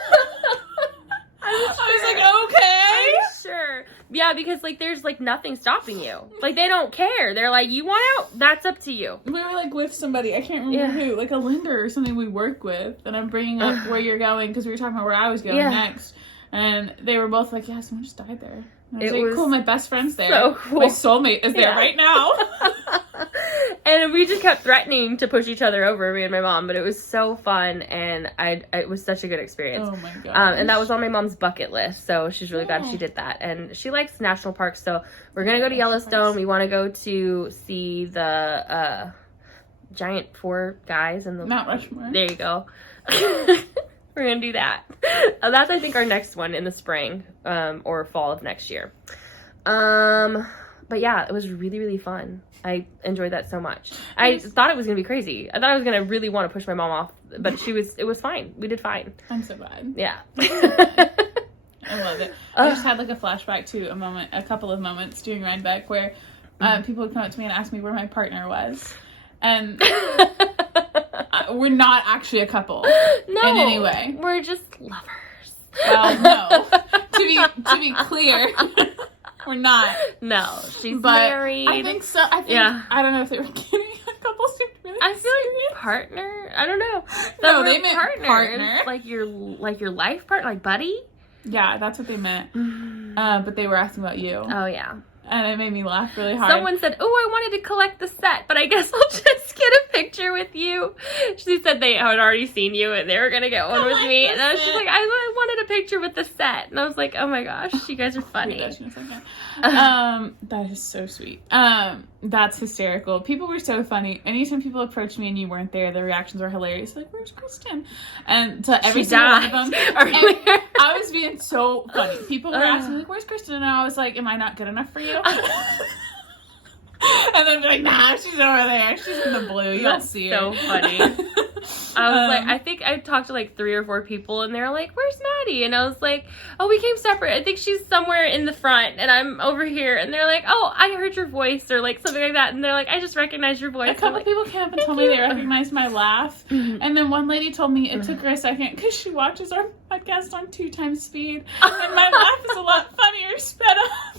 was like, "Okay." I'm sure. Yeah, because like there's like nothing stopping you. Like they don't care. They're like, "You want out? That's up to you." We were like with somebody. I can't remember who, like a lender or something we work with. And I'm bringing up where you're going because we were talking about where I was going next. And they were both like, "Yeah, someone just died there." And I was like, "Cool, my best friend's there. So cool. My soulmate is there right now." And we just kept threatening to push each other over, me and my mom, but it was so fun, and it was such a good experience. Oh my god! And that was on my mom's bucket list, so she's really glad she did that. And she likes national parks, so we're gonna go to Yellowstone. We want to go to see the giant 4 guys and the Mount Rushmore. There you go. We're gonna do that. That's I think our next one in the spring or fall of next year. But yeah, it was really, really fun. I enjoyed that so much. I thought it was gonna be crazy. I thought I was gonna really want to push my mom off, but it was fine. We did fine. I'm so glad. Yeah. I love it. I just had like a flashback to a couple of moments during Rhinebeck where people would come up to me and ask me where my partner was. And we're not actually a couple in any way. We're just lovers. Well, no. To be clear, we're not. No, she's married. I think so. I don't know if they were kidding. A couple seemed really I feel serious. like partner. I don't know. No, they meant partner. Like your life partner, like buddy. Yeah, that's what they meant. But they were asking about you. Oh yeah. And it made me laugh really hard. Someone said, "Oh, I wanted to collect the set, but I guess I'll just get a picture with you." She said they had already seen you and they were gonna get one with me, and I was just like, "I wanted a picture with the set," and I was like, "Oh my gosh, you guys are funny." That is so sweet. That's hysterical. People were so funny. Anytime people approached me and you weren't there, the reactions were hilarious. Like, "Where's Christen?" And to every single one of them, I was being so funny. People were asking me, like, "Where's Christen?" And I was like, "Am I not good enough for you?" And then they're like, "Nah, she's over there. She's in the blue. You'll see her." So funny. I was like, I think I talked to like 3 or 4 people and they're like, "Where's Maddie?" And I was like, "Oh, we came separate. I think she's somewhere in the front and I'm over here." And they're like, "Oh, I heard your voice," or like something like that. And they're like, "I just recognized your voice." A couple people came up and told me they recognized my laugh. And then one lady told me it took her a second because she watches our podcast on 2 times speed. And my laugh is a lot funnier sped up.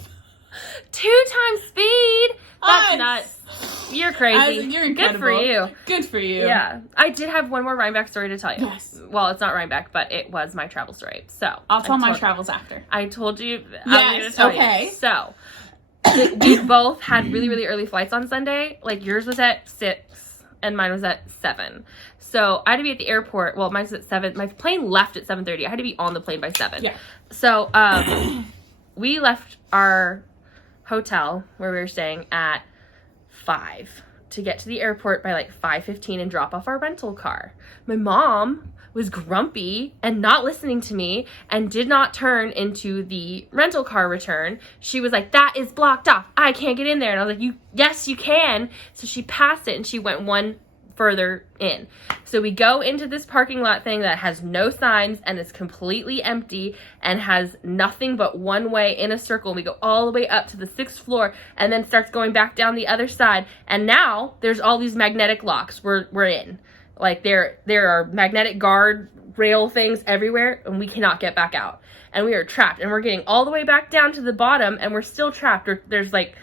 2 times speed? That's nuts. You're crazy. You're incredible. Good for you. Good for you. Yeah. I did have one more Rhinebeck story to tell you. Yes. Well, it's not Rhinebeck, but it was my travel story. So I'll tell my travels after. I told you. Yes. I'm going to tell you. So we both had really, really early flights on Sunday. Like yours was at 6 and mine was at 7. So I had to be at the airport. Well, mine's at 7. My plane left at 7:30. I had to be on the plane by 7. Yeah. So we left our hotel where we were staying at 5 to get to the airport by like 5:15 and drop off our rental car. My mom was grumpy and not listening to me and did not turn into the rental car return. She was like, that is blocked off. I can't get in there. And I was like, yes, you can. So she passed it and she went one further in. So we go into this parking lot thing that has no signs and is completely empty and has nothing but one way in a circle. We go all the way up to the 6th floor and then starts going back down the other side. And now there's all these magnetic locks we're in. Like there are magnetic guard rail things everywhere and we cannot get back out. And we are trapped and we're getting all the way back down to the bottom and we're still trapped. There's like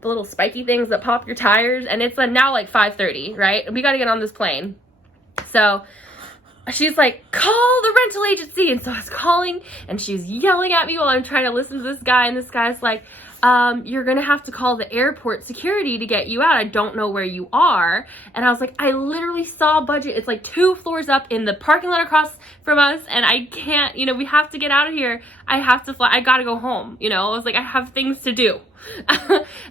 the little spiky things that pop your tires, and it's now like 5:30, right? We got to get on this plane. So she's like, call the rental agency. And so I was calling and she's yelling at me while I'm trying to listen to this guy. And this guy's like, you're going to have to call the airport security to get you out. I don't know where you are. And I was like, I literally saw budget. It's like 2 floors up in the parking lot across from us. And I can't, we have to get out of here. I have to fly. I got to go home. I was like, I have things to do.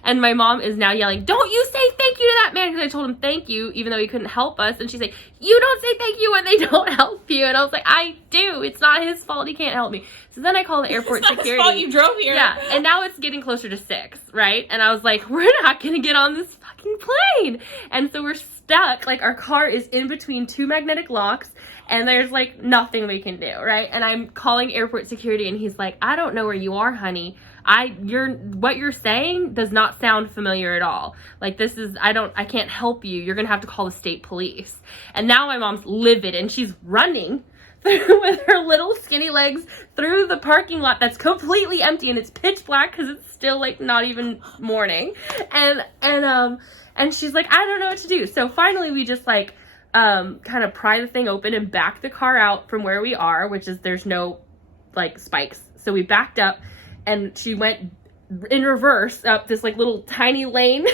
And my mom is now yelling, don't you say thank you to that man, because I told him thank you even though he couldn't help us. And she's like, you don't say thank you when they don't help you. And I was like, I do. It's not his fault. He can't help me. So then I call the airport security. It's not his fault you drove here. Yeah, and now it's getting closer to 6, right? And I was like, we're not gonna get on this fucking plane. And so we're stuck. Like, our car is in between 2 magnetic locks and there's like nothing we can do, right? And I'm calling airport security and he's like, I don't know where you are, honey. What you're saying does not sound familiar at all. Like, I can't help you. You're gonna have to call the state police. And now my mom's livid and she's running with her little skinny legs through the parking lot that's completely empty and it's pitch black because it's still like not even morning. And she's like, I don't know what to do. So finally we just like kind of pry the thing open and back the car out from where we are, which is there's no like spikes. So we backed up and she went in reverse up this like little tiny lane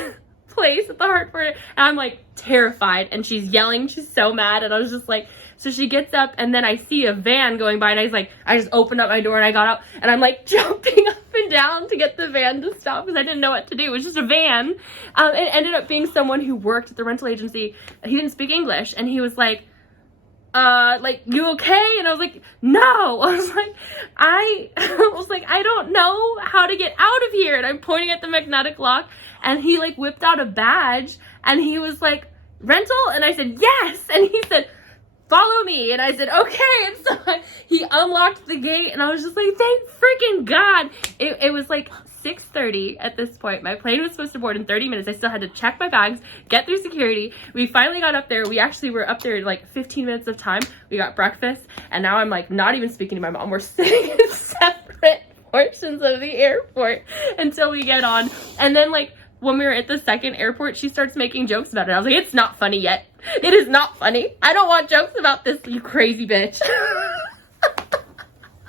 place at the Hartford. And I'm like terrified and she's yelling. She's so mad. And I was just like, so she gets up and then I see a van going by and I just opened up my door and I got out and I'm like jumping up and down to get the van to stop because I didn't know what to do. It was just a van. It ended up being someone who worked at the rental agency. He didn't speak English and he was like, you okay? And I was like, no. I was like, I don't know how to get out of here. And I'm pointing at the magnetic lock and he like whipped out a badge and he was like, rental? And I said, yes. And he said, follow me. And I said, okay. And so he unlocked the gate and I was just like, thank freaking God. It was like 6:30 at this point. My plane was supposed to board in 30 minutes. I still had to check my bags, get through security. We finally got up there. We actually were up there like 15 minutes of time. We got breakfast and now I'm like not even speaking to my mom. We're sitting in separate portions of the airport until we get on. And then like when we were at the second airport, she starts making jokes about it. I was like, it's not funny yet. It is not funny. I don't want jokes about this, you crazy bitch.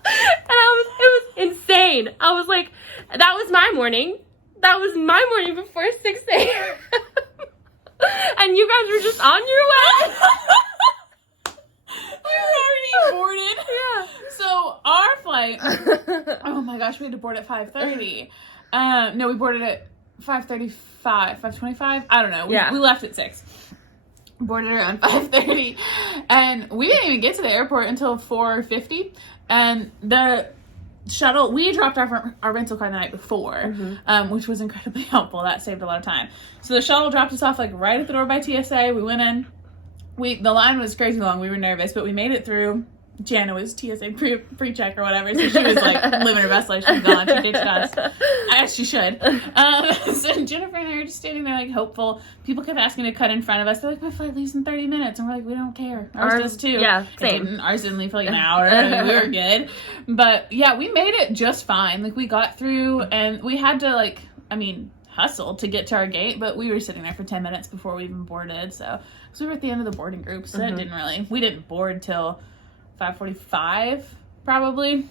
And it was insane. I was like, that was my morning. That was my morning before 6 a.m. And you guys were just on your way. We were already boarded. Yeah. So our flight, oh my gosh, we had to board at 5:30. No, we boarded at 5:35, 5:25. I don't know. We left at 6. Boarded around 5:30. And we didn't even get to the airport until 4:50. And the shuttle, we dropped off our rental car the night before, which was incredibly helpful. That saved a lot of time. So the shuttle dropped us off like right at the door by TSA. We went in. The line was crazy long. We were nervous, but we made it through. Janna was TSA pre-check or whatever, so she was like living her best life. She's gone. She ditched us. As she should. So Jennifer and I were just standing there like hopeful. People kept asking to cut in front of us. They're like, my flight leaves in 30 minutes. And we're like, we don't care. Ours does too. Yeah, same. Ours didn't leave for like an hour. We were good. But yeah, we made it just fine. Like we got through and we had to hustle to get to our gate, but we were sitting there for 10 minutes before we even boarded. So we were at the end of the boarding group. So we didn't board till 5:45 probably.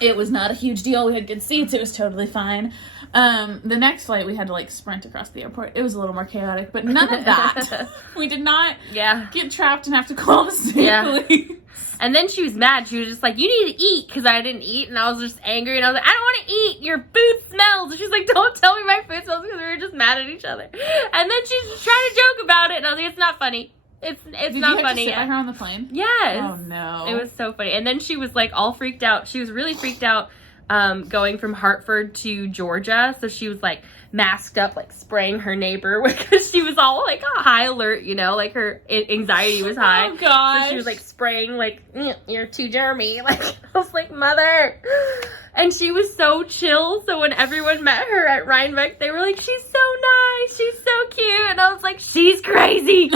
It was not a huge deal. We had good seats. It was totally fine. The next flight we had to like sprint across the airport. It was a little more chaotic, but none of that. We did not get trapped and have to call the state police. And then she was mad. She was just like, you need to eat, because I didn't eat. And I was just angry. And I was like, I don't want to eat. Your food smells. And she's like, don't tell me my food smells, because we were just mad at each other. And then she's trying to joke about it. And I was like, it's not funny. It's Did not you have funny. To sit by her on the plane? Yes. Oh no. It was so funny. And then she was like all freaked out. She was really freaked out going from Hartford to Georgia. So she was like masked up, like spraying her neighbor because she was all like high alert, you know, like her anxiety was high. Oh gosh. So she was like spraying like, you're too germy. Like I was like, mother. And she was so chill. So when everyone met her at Rhinebeck, they were like, she's so nice. She's so cute. And I was like, she's crazy.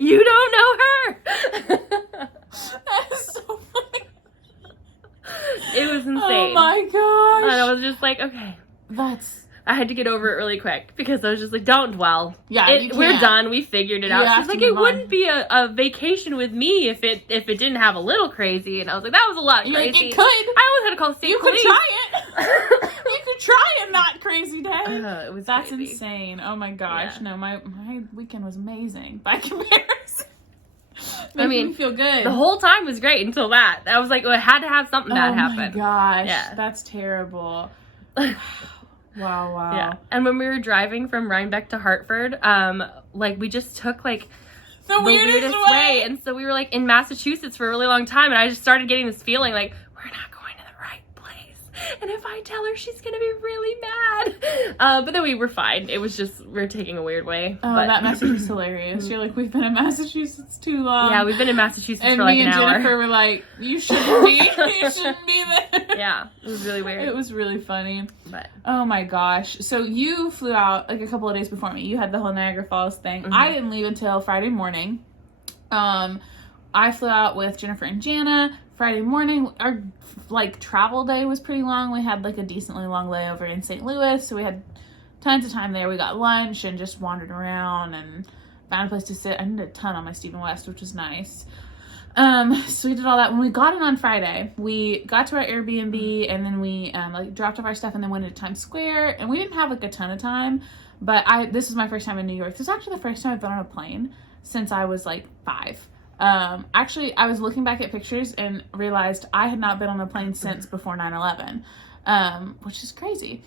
You don't know her. That is so funny. It was insane. Oh my gosh. And I was just like, okay. I had to get over it really quick because I was just like, don't dwell. Yeah, you we're can't. done. We figured it out. You She's have like, to it move on. wouldn't be a vacation with me if it didn't have a little crazy. And I was like, that was a lot You're crazy. like, it could. I almost had to call state You police. could try it. You could try a not crazy day. It was That's crazy. insane. Oh my gosh. Yeah. No, my weekend was amazing by comparison. I mean, me feel good. The whole time was great until that. I was like, well, it had to have something bad happen. Oh my gosh. Yeah. That's terrible. Wow. Yeah. And when we were driving from Rhinebeck to Hartford, like we just took like The weirdest way. And so we were like in Massachusetts for a really long time, and I just started getting this feeling like we're not going to the right place. And if I tell her, she's gonna be really mad. But then we were fine. It was just we're taking a weird way. Oh, but that message was hilarious. You're like, we've been in Massachusetts too long. yeah, we've been in Massachusetts and for like me an and hour. Jennifer were like, you shouldn't be. You shouldn't be there. Yeah, it was really weird. It was really funny. But Oh my gosh. So you flew out like a couple of days before me. You had the whole Niagara Falls thing. Mhm. I didn't leave until Friday morning. I flew out with Jennifer and Janna Friday morning. Our like travel day was pretty long. We had like a decently long layover in St. Louis, so we had tons of time there. We got lunch and just wandered around and found a place to sit. I did a ton on my Stephen West, which was nice. So we did all that. When we got in on Friday, we got to our Airbnb and then we like dropped off our stuff and then went to Times Square, and we didn't have like a ton of time, but this is my first time in New York. This is actually the first time I've been on a plane since I was like 5. Actually, I was looking back at pictures and realized I had not been on a plane since before 9/11, which is crazy.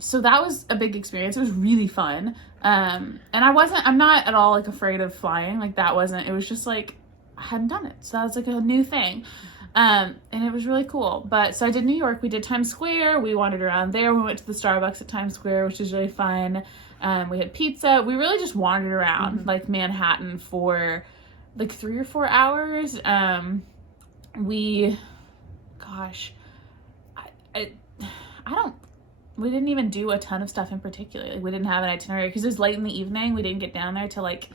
So that was a big experience. It was really fun. And I'm not at all like afraid of flying. Like that wasn't, it was just like, I hadn't done it. So that was like a new thing. And it was really cool. But so I did New York. We did Times Square. We wandered around there. We went to the Starbucks at Times Square, which was really fun. We had pizza. We really just wandered around like Manhattan for like 3 or 4 hours. We didn't even do a ton of stuff in particular. Like we didn't have an itinerary because it was late in the evening. We didn't get down there till like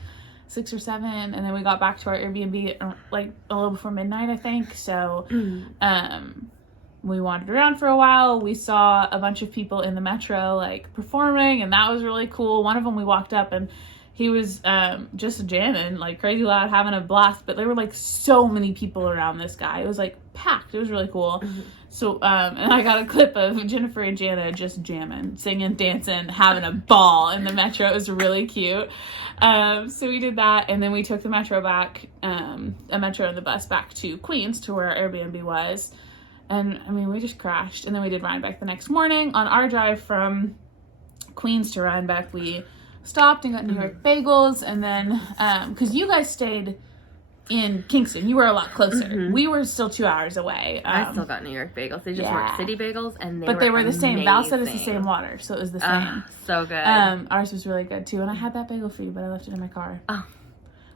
6 or 7, and then we got back to our Airbnb at, like a little before midnight, I think. So we wandered around for a while. We saw a bunch of people in the metro like performing, and that was really cool. One of them we walked up and he was just jamming like crazy loud, having a blast, but there were like so many people around this guy. It was like packed. It was really cool. So and I got a clip of Jennifer and Janna just jamming, singing, dancing, having a ball in the metro. It was really cute. So we did that, and then we took the metro back, a metro and the bus back to Queens, to where our Airbnb was. And I mean, we just crashed, and then we did Rhinebeck the next morning. On our drive from Queens to Rhinebeck, we stopped and got New York bagels, and then because you guys stayed in Kingston, you were a lot closer. We were still 2 hours away. I still got New York bagels. They just weren't city bagels, and they were the same. Val said it's the same water, so it was the same. So good. Ours was really good too, and I had that bagel for you, but I left it in my car. Oh.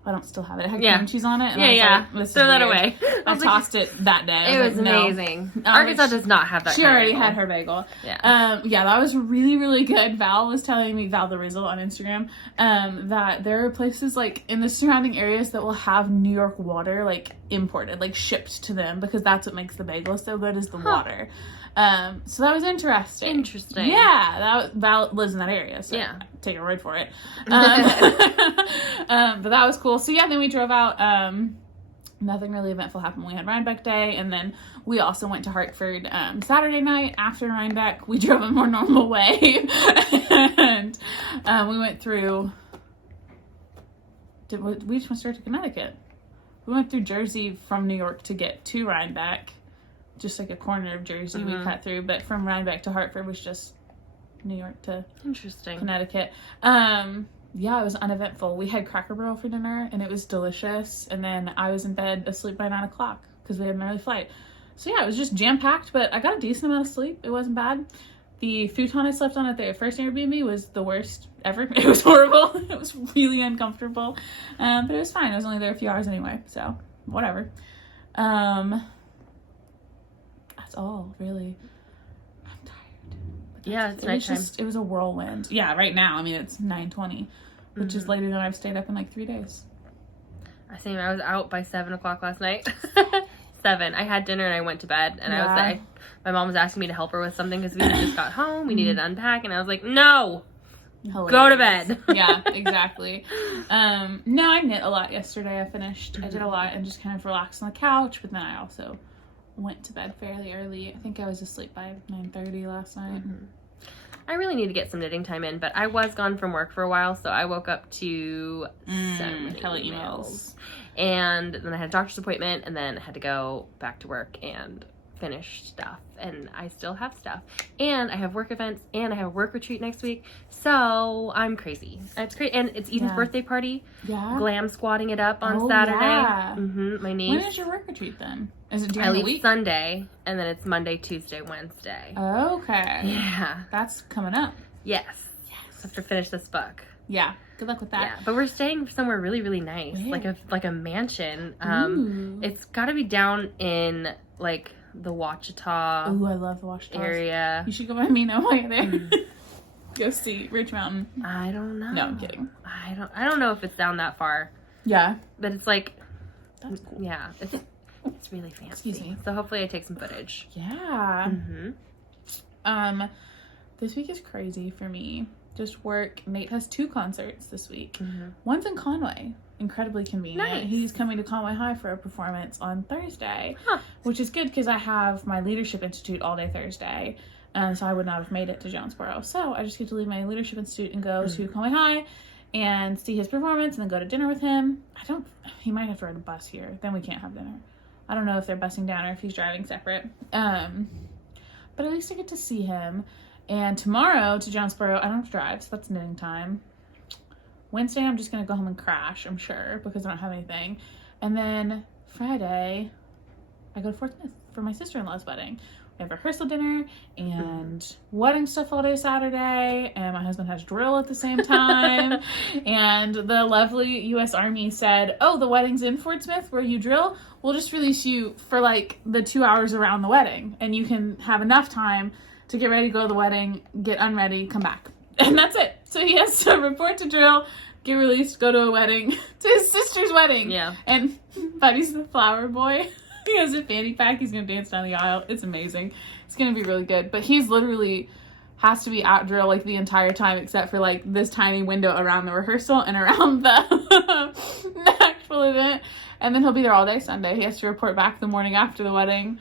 I don't still have it. It had cream cheese on it. And Yeah. Like, throw that weird. away. I tossed it that day. It was no. amazing. Arkansas does not have that. She kind already of bagel. had her bagel. Yeah. Yeah, that was really, really good. Val was telling me, Val the Rizzle on Instagram, that there are places like in the surrounding areas that will have New York water like imported, like shipped to them, because that's what makes the bagel so good, is the water. So that was interesting. Yeah, Val lives in that area, so take your word for it. But that was cool. So yeah, then we drove out. Nothing really eventful happened. We had Rhinebeck Day, and then we also went to Hartford Saturday night after Rhinebeck. We drove a more normal way, and we went through. We just went straight to Connecticut. We went through Jersey from New York to get to Rhinebeck. Just like a corner of Jersey we cut through, but from Rhinebeck to Hartford was just New York to Connecticut. Yeah, it was uneventful. We had Cracker Barrel for dinner, and it was delicious. And then I was in bed asleep by 9 o'clock because we had an early flight. So yeah, it was just jam-packed, but I got a decent amount of sleep. It wasn't bad. The futon I slept on at the first Airbnb was the worst ever. It was horrible. It was really uncomfortable. But it was fine. I was only there a few hours anyway, so whatever. That's all, really. I'm tired. Yeah, it's nighttime. It was a whirlwind. Yeah, right now, I mean, it's 9:20, which is later than I've stayed up in like 3 days. I was out by 7 o'clock last night. 7. I had dinner and I went to bed, and I was like, my mom was asking me to help her with something because we had just got home. We needed to unpack, and I was like, no, Hilarious. Go to bed. Yeah, exactly. No, I knit a lot yesterday. I finished. I did a lot and just kind of relaxed on the couch, but then I also went to bed fairly early. I think I was asleep by 9:30 last night. I really need to get some knitting time in, but I was gone from work for a while, so I woke up to so many emails. And then I had a doctor's appointment, and then I had to go back to work and finish stuff. And I still have stuff. And I have work events, and I have a work retreat next week. So I'm crazy. It's great. And it's Eden's birthday party. Yeah. Glam squatting it up on Saturday. Yeah. My niece. When is your work retreat then? Is it during the week? I leave Sunday, and then it's Monday, Tuesday, Wednesday. Okay. Yeah. That's coming up. Yes. I have to finish this book. Yeah. Good luck with that. Yeah, but we're staying somewhere really, really nice, like a mansion. It's got to be down in like the Ouachita. Oh, I love the Ouachita area. You should go by me now while you're there. Go see Ridge Mountain. I don't know. No, I'm kidding. I don't know if it's down that far. Yeah, but it's like, that's cool. Yeah, it's really fancy. Excuse me. So hopefully I take some footage. Yeah. This week is crazy for me. Just work. Nate has 2 concerts this week. One's in Conway. Incredibly convenient. Nice. He's coming to Conway High for a performance on Thursday, which is good because I have my Leadership Institute all day Thursday, so I would not have made it to Jonesboro. So I just get to leave my Leadership Institute and go to Conway High and see his performance and then go to dinner with him. He might have to ride a bus here. Then we can't have dinner. I don't know if they're busing down or if he's driving separate. But at least I get to see him. And tomorrow to Jonesboro, I don't have to drive, so that's knitting time. Wednesday, I'm just going to go home and crash, I'm sure, because I don't have anything. And then Friday, I go to Fort Smith for my sister-in-law's wedding. We have rehearsal dinner and wedding stuff all day Saturday, and my husband has drill at the same time. And the lovely U.S. Army said, oh, the wedding's in Fort Smith where you drill? We'll just release you for like the 2 hours around the wedding, and you can have enough time to get ready, go to the wedding, get unready, come back. And that's it. So he has to report to drill, get released, go to a wedding, to his sister's wedding. Yeah. And Buddy's the flower boy. He has a fanny pack. He's going to dance down the aisle. It's amazing. It's going to be really good. But he's literally has to be at drill like the entire time except for like this tiny window around the rehearsal and around the actual event. And then he'll be there all day Sunday. He has to report back the morning after the wedding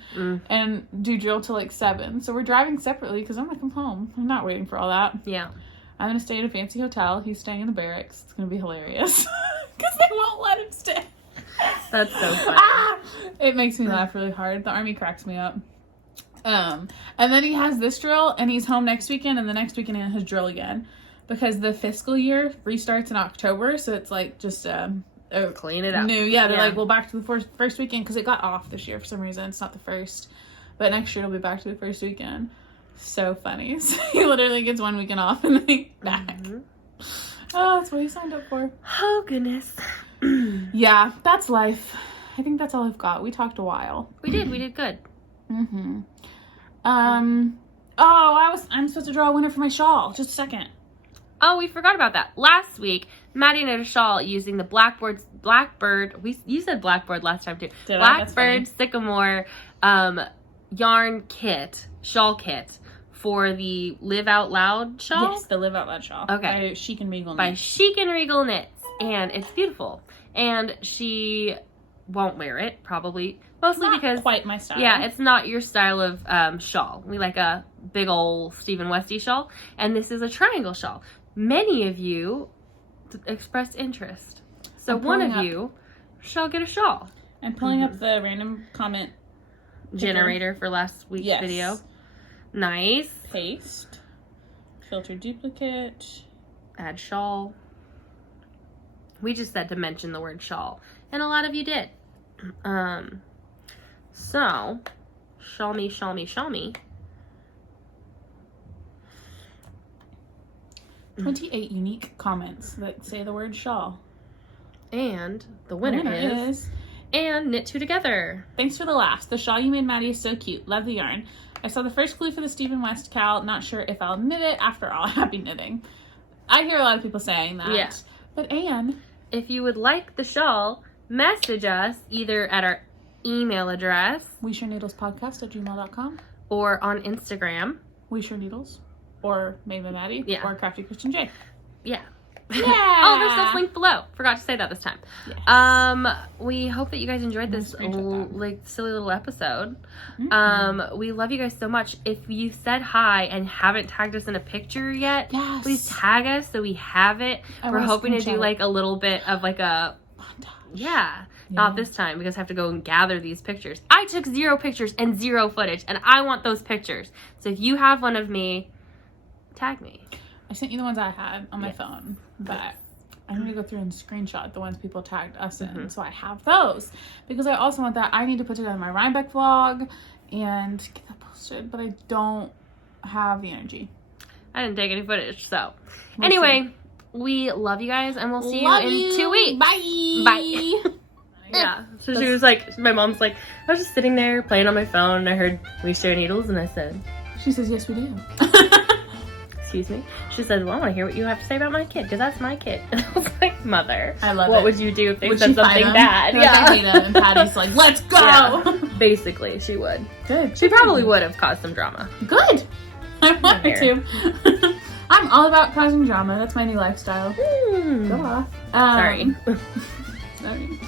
and do drill till like 7. So we're driving separately because I'm going to come home. I'm not waiting for all that. Yeah. I'm going to stay in a fancy hotel. He's staying in the barracks. It's going to be hilarious because they won't let him stay. That's so funny. It makes me laugh really hard. The Army cracks me up. And then he has this drill and he's home next weekend, and the next weekend he has drill again because the fiscal year restarts in October. So it's like just clean it up. They're like, well, back to the first weekend because it got off this year for some reason. It's not the first, but next year it'll be back to the first weekend. So funny. So he literally gets 1 weekend off and then he's back. Oh, that's what he signed up for. Oh, goodness. Yeah, that's life. I think that's all I've got. We talked a while. We did good. I'm supposed to draw a winner for my shawl. Just a second. Oh, we forgot about that. Last week, Maddie knit a shawl using the Blackbird, you said Blackbird last time too. Blackbird Sycamore yarn kit, shawl kit for the Live Out Loud shawl? Yes, the Live Out Loud shawl. Okay. By Chic and Regal Knits. By Chic and Regal Knits. And it's beautiful. And she won't wear it, probably. Mostly not because... quite my style. Yeah, it's not your style of shawl. We like a big old Stephen Westy shawl. And this is a triangle shawl. Many of you expressed interest. So one of you shall get a shawl. I'm pulling up the random comment generator for last week's video. Nice. Paste. Filter duplicate. Add shawl. We just said to mention the word shawl, and a lot of you did. So, shawl me. 28 unique comments that say the word shawl. And the winner is and knit two together. Thanks for the laughs. The shawl you made, Maddie, is so cute. Love the yarn. I saw the first clue for the Stephen West cowl. Not sure if I'll knit it. After all, happy knitting. I hear a lot of people saying that. Yeah. But Anne, if you would like the shawl, message us either at our email address WeShareNeedlesPodcast@gmail.com or on Instagram. We Share Needles or Made by Maddie or Crafty Christian J. Yeah. Yeah. Oh, there's stuff linked below. Forgot to say that this time. Yes. We hope that you guys enjoyed this like silly little episode. Mm-hmm. We love you guys so much. If you said hi and haven't tagged us in a picture yet, please tag us so we have it. We're hoping to do like a little bit of like a montage. Yeah. Not this time because I have to go and gather these pictures. I took 0 pictures and 0 footage, and I want those pictures. So if you have one of me, tag me. I sent you the ones I had on my phone, but I need to go through and screenshot the ones people tagged us in, so I have those. Because I also want that. I need to put it on my Rhinebeck vlog and get that posted, but I don't have the energy. I didn't take any footage, so. Anyway, we love you guys, and we'll see you in 2 weeks. Bye! Bye. Yeah. So she was like, my mom's like, I was just sitting there playing on my phone, and I heard We Share Needles, and I said. She says, yes, we do. Excuse me. She said, well, I want to hear what you have to say about my kid, because that's my kid. And I was like, mother. I love what it. would you do if they said something bad? Like, I hate them, and Patty's like, let's go! Yeah. Basically, she would. Good. She probably would have caused some drama. Good! I want her to. I'm all about causing drama. That's my new lifestyle. Go off. Sorry. Sorry.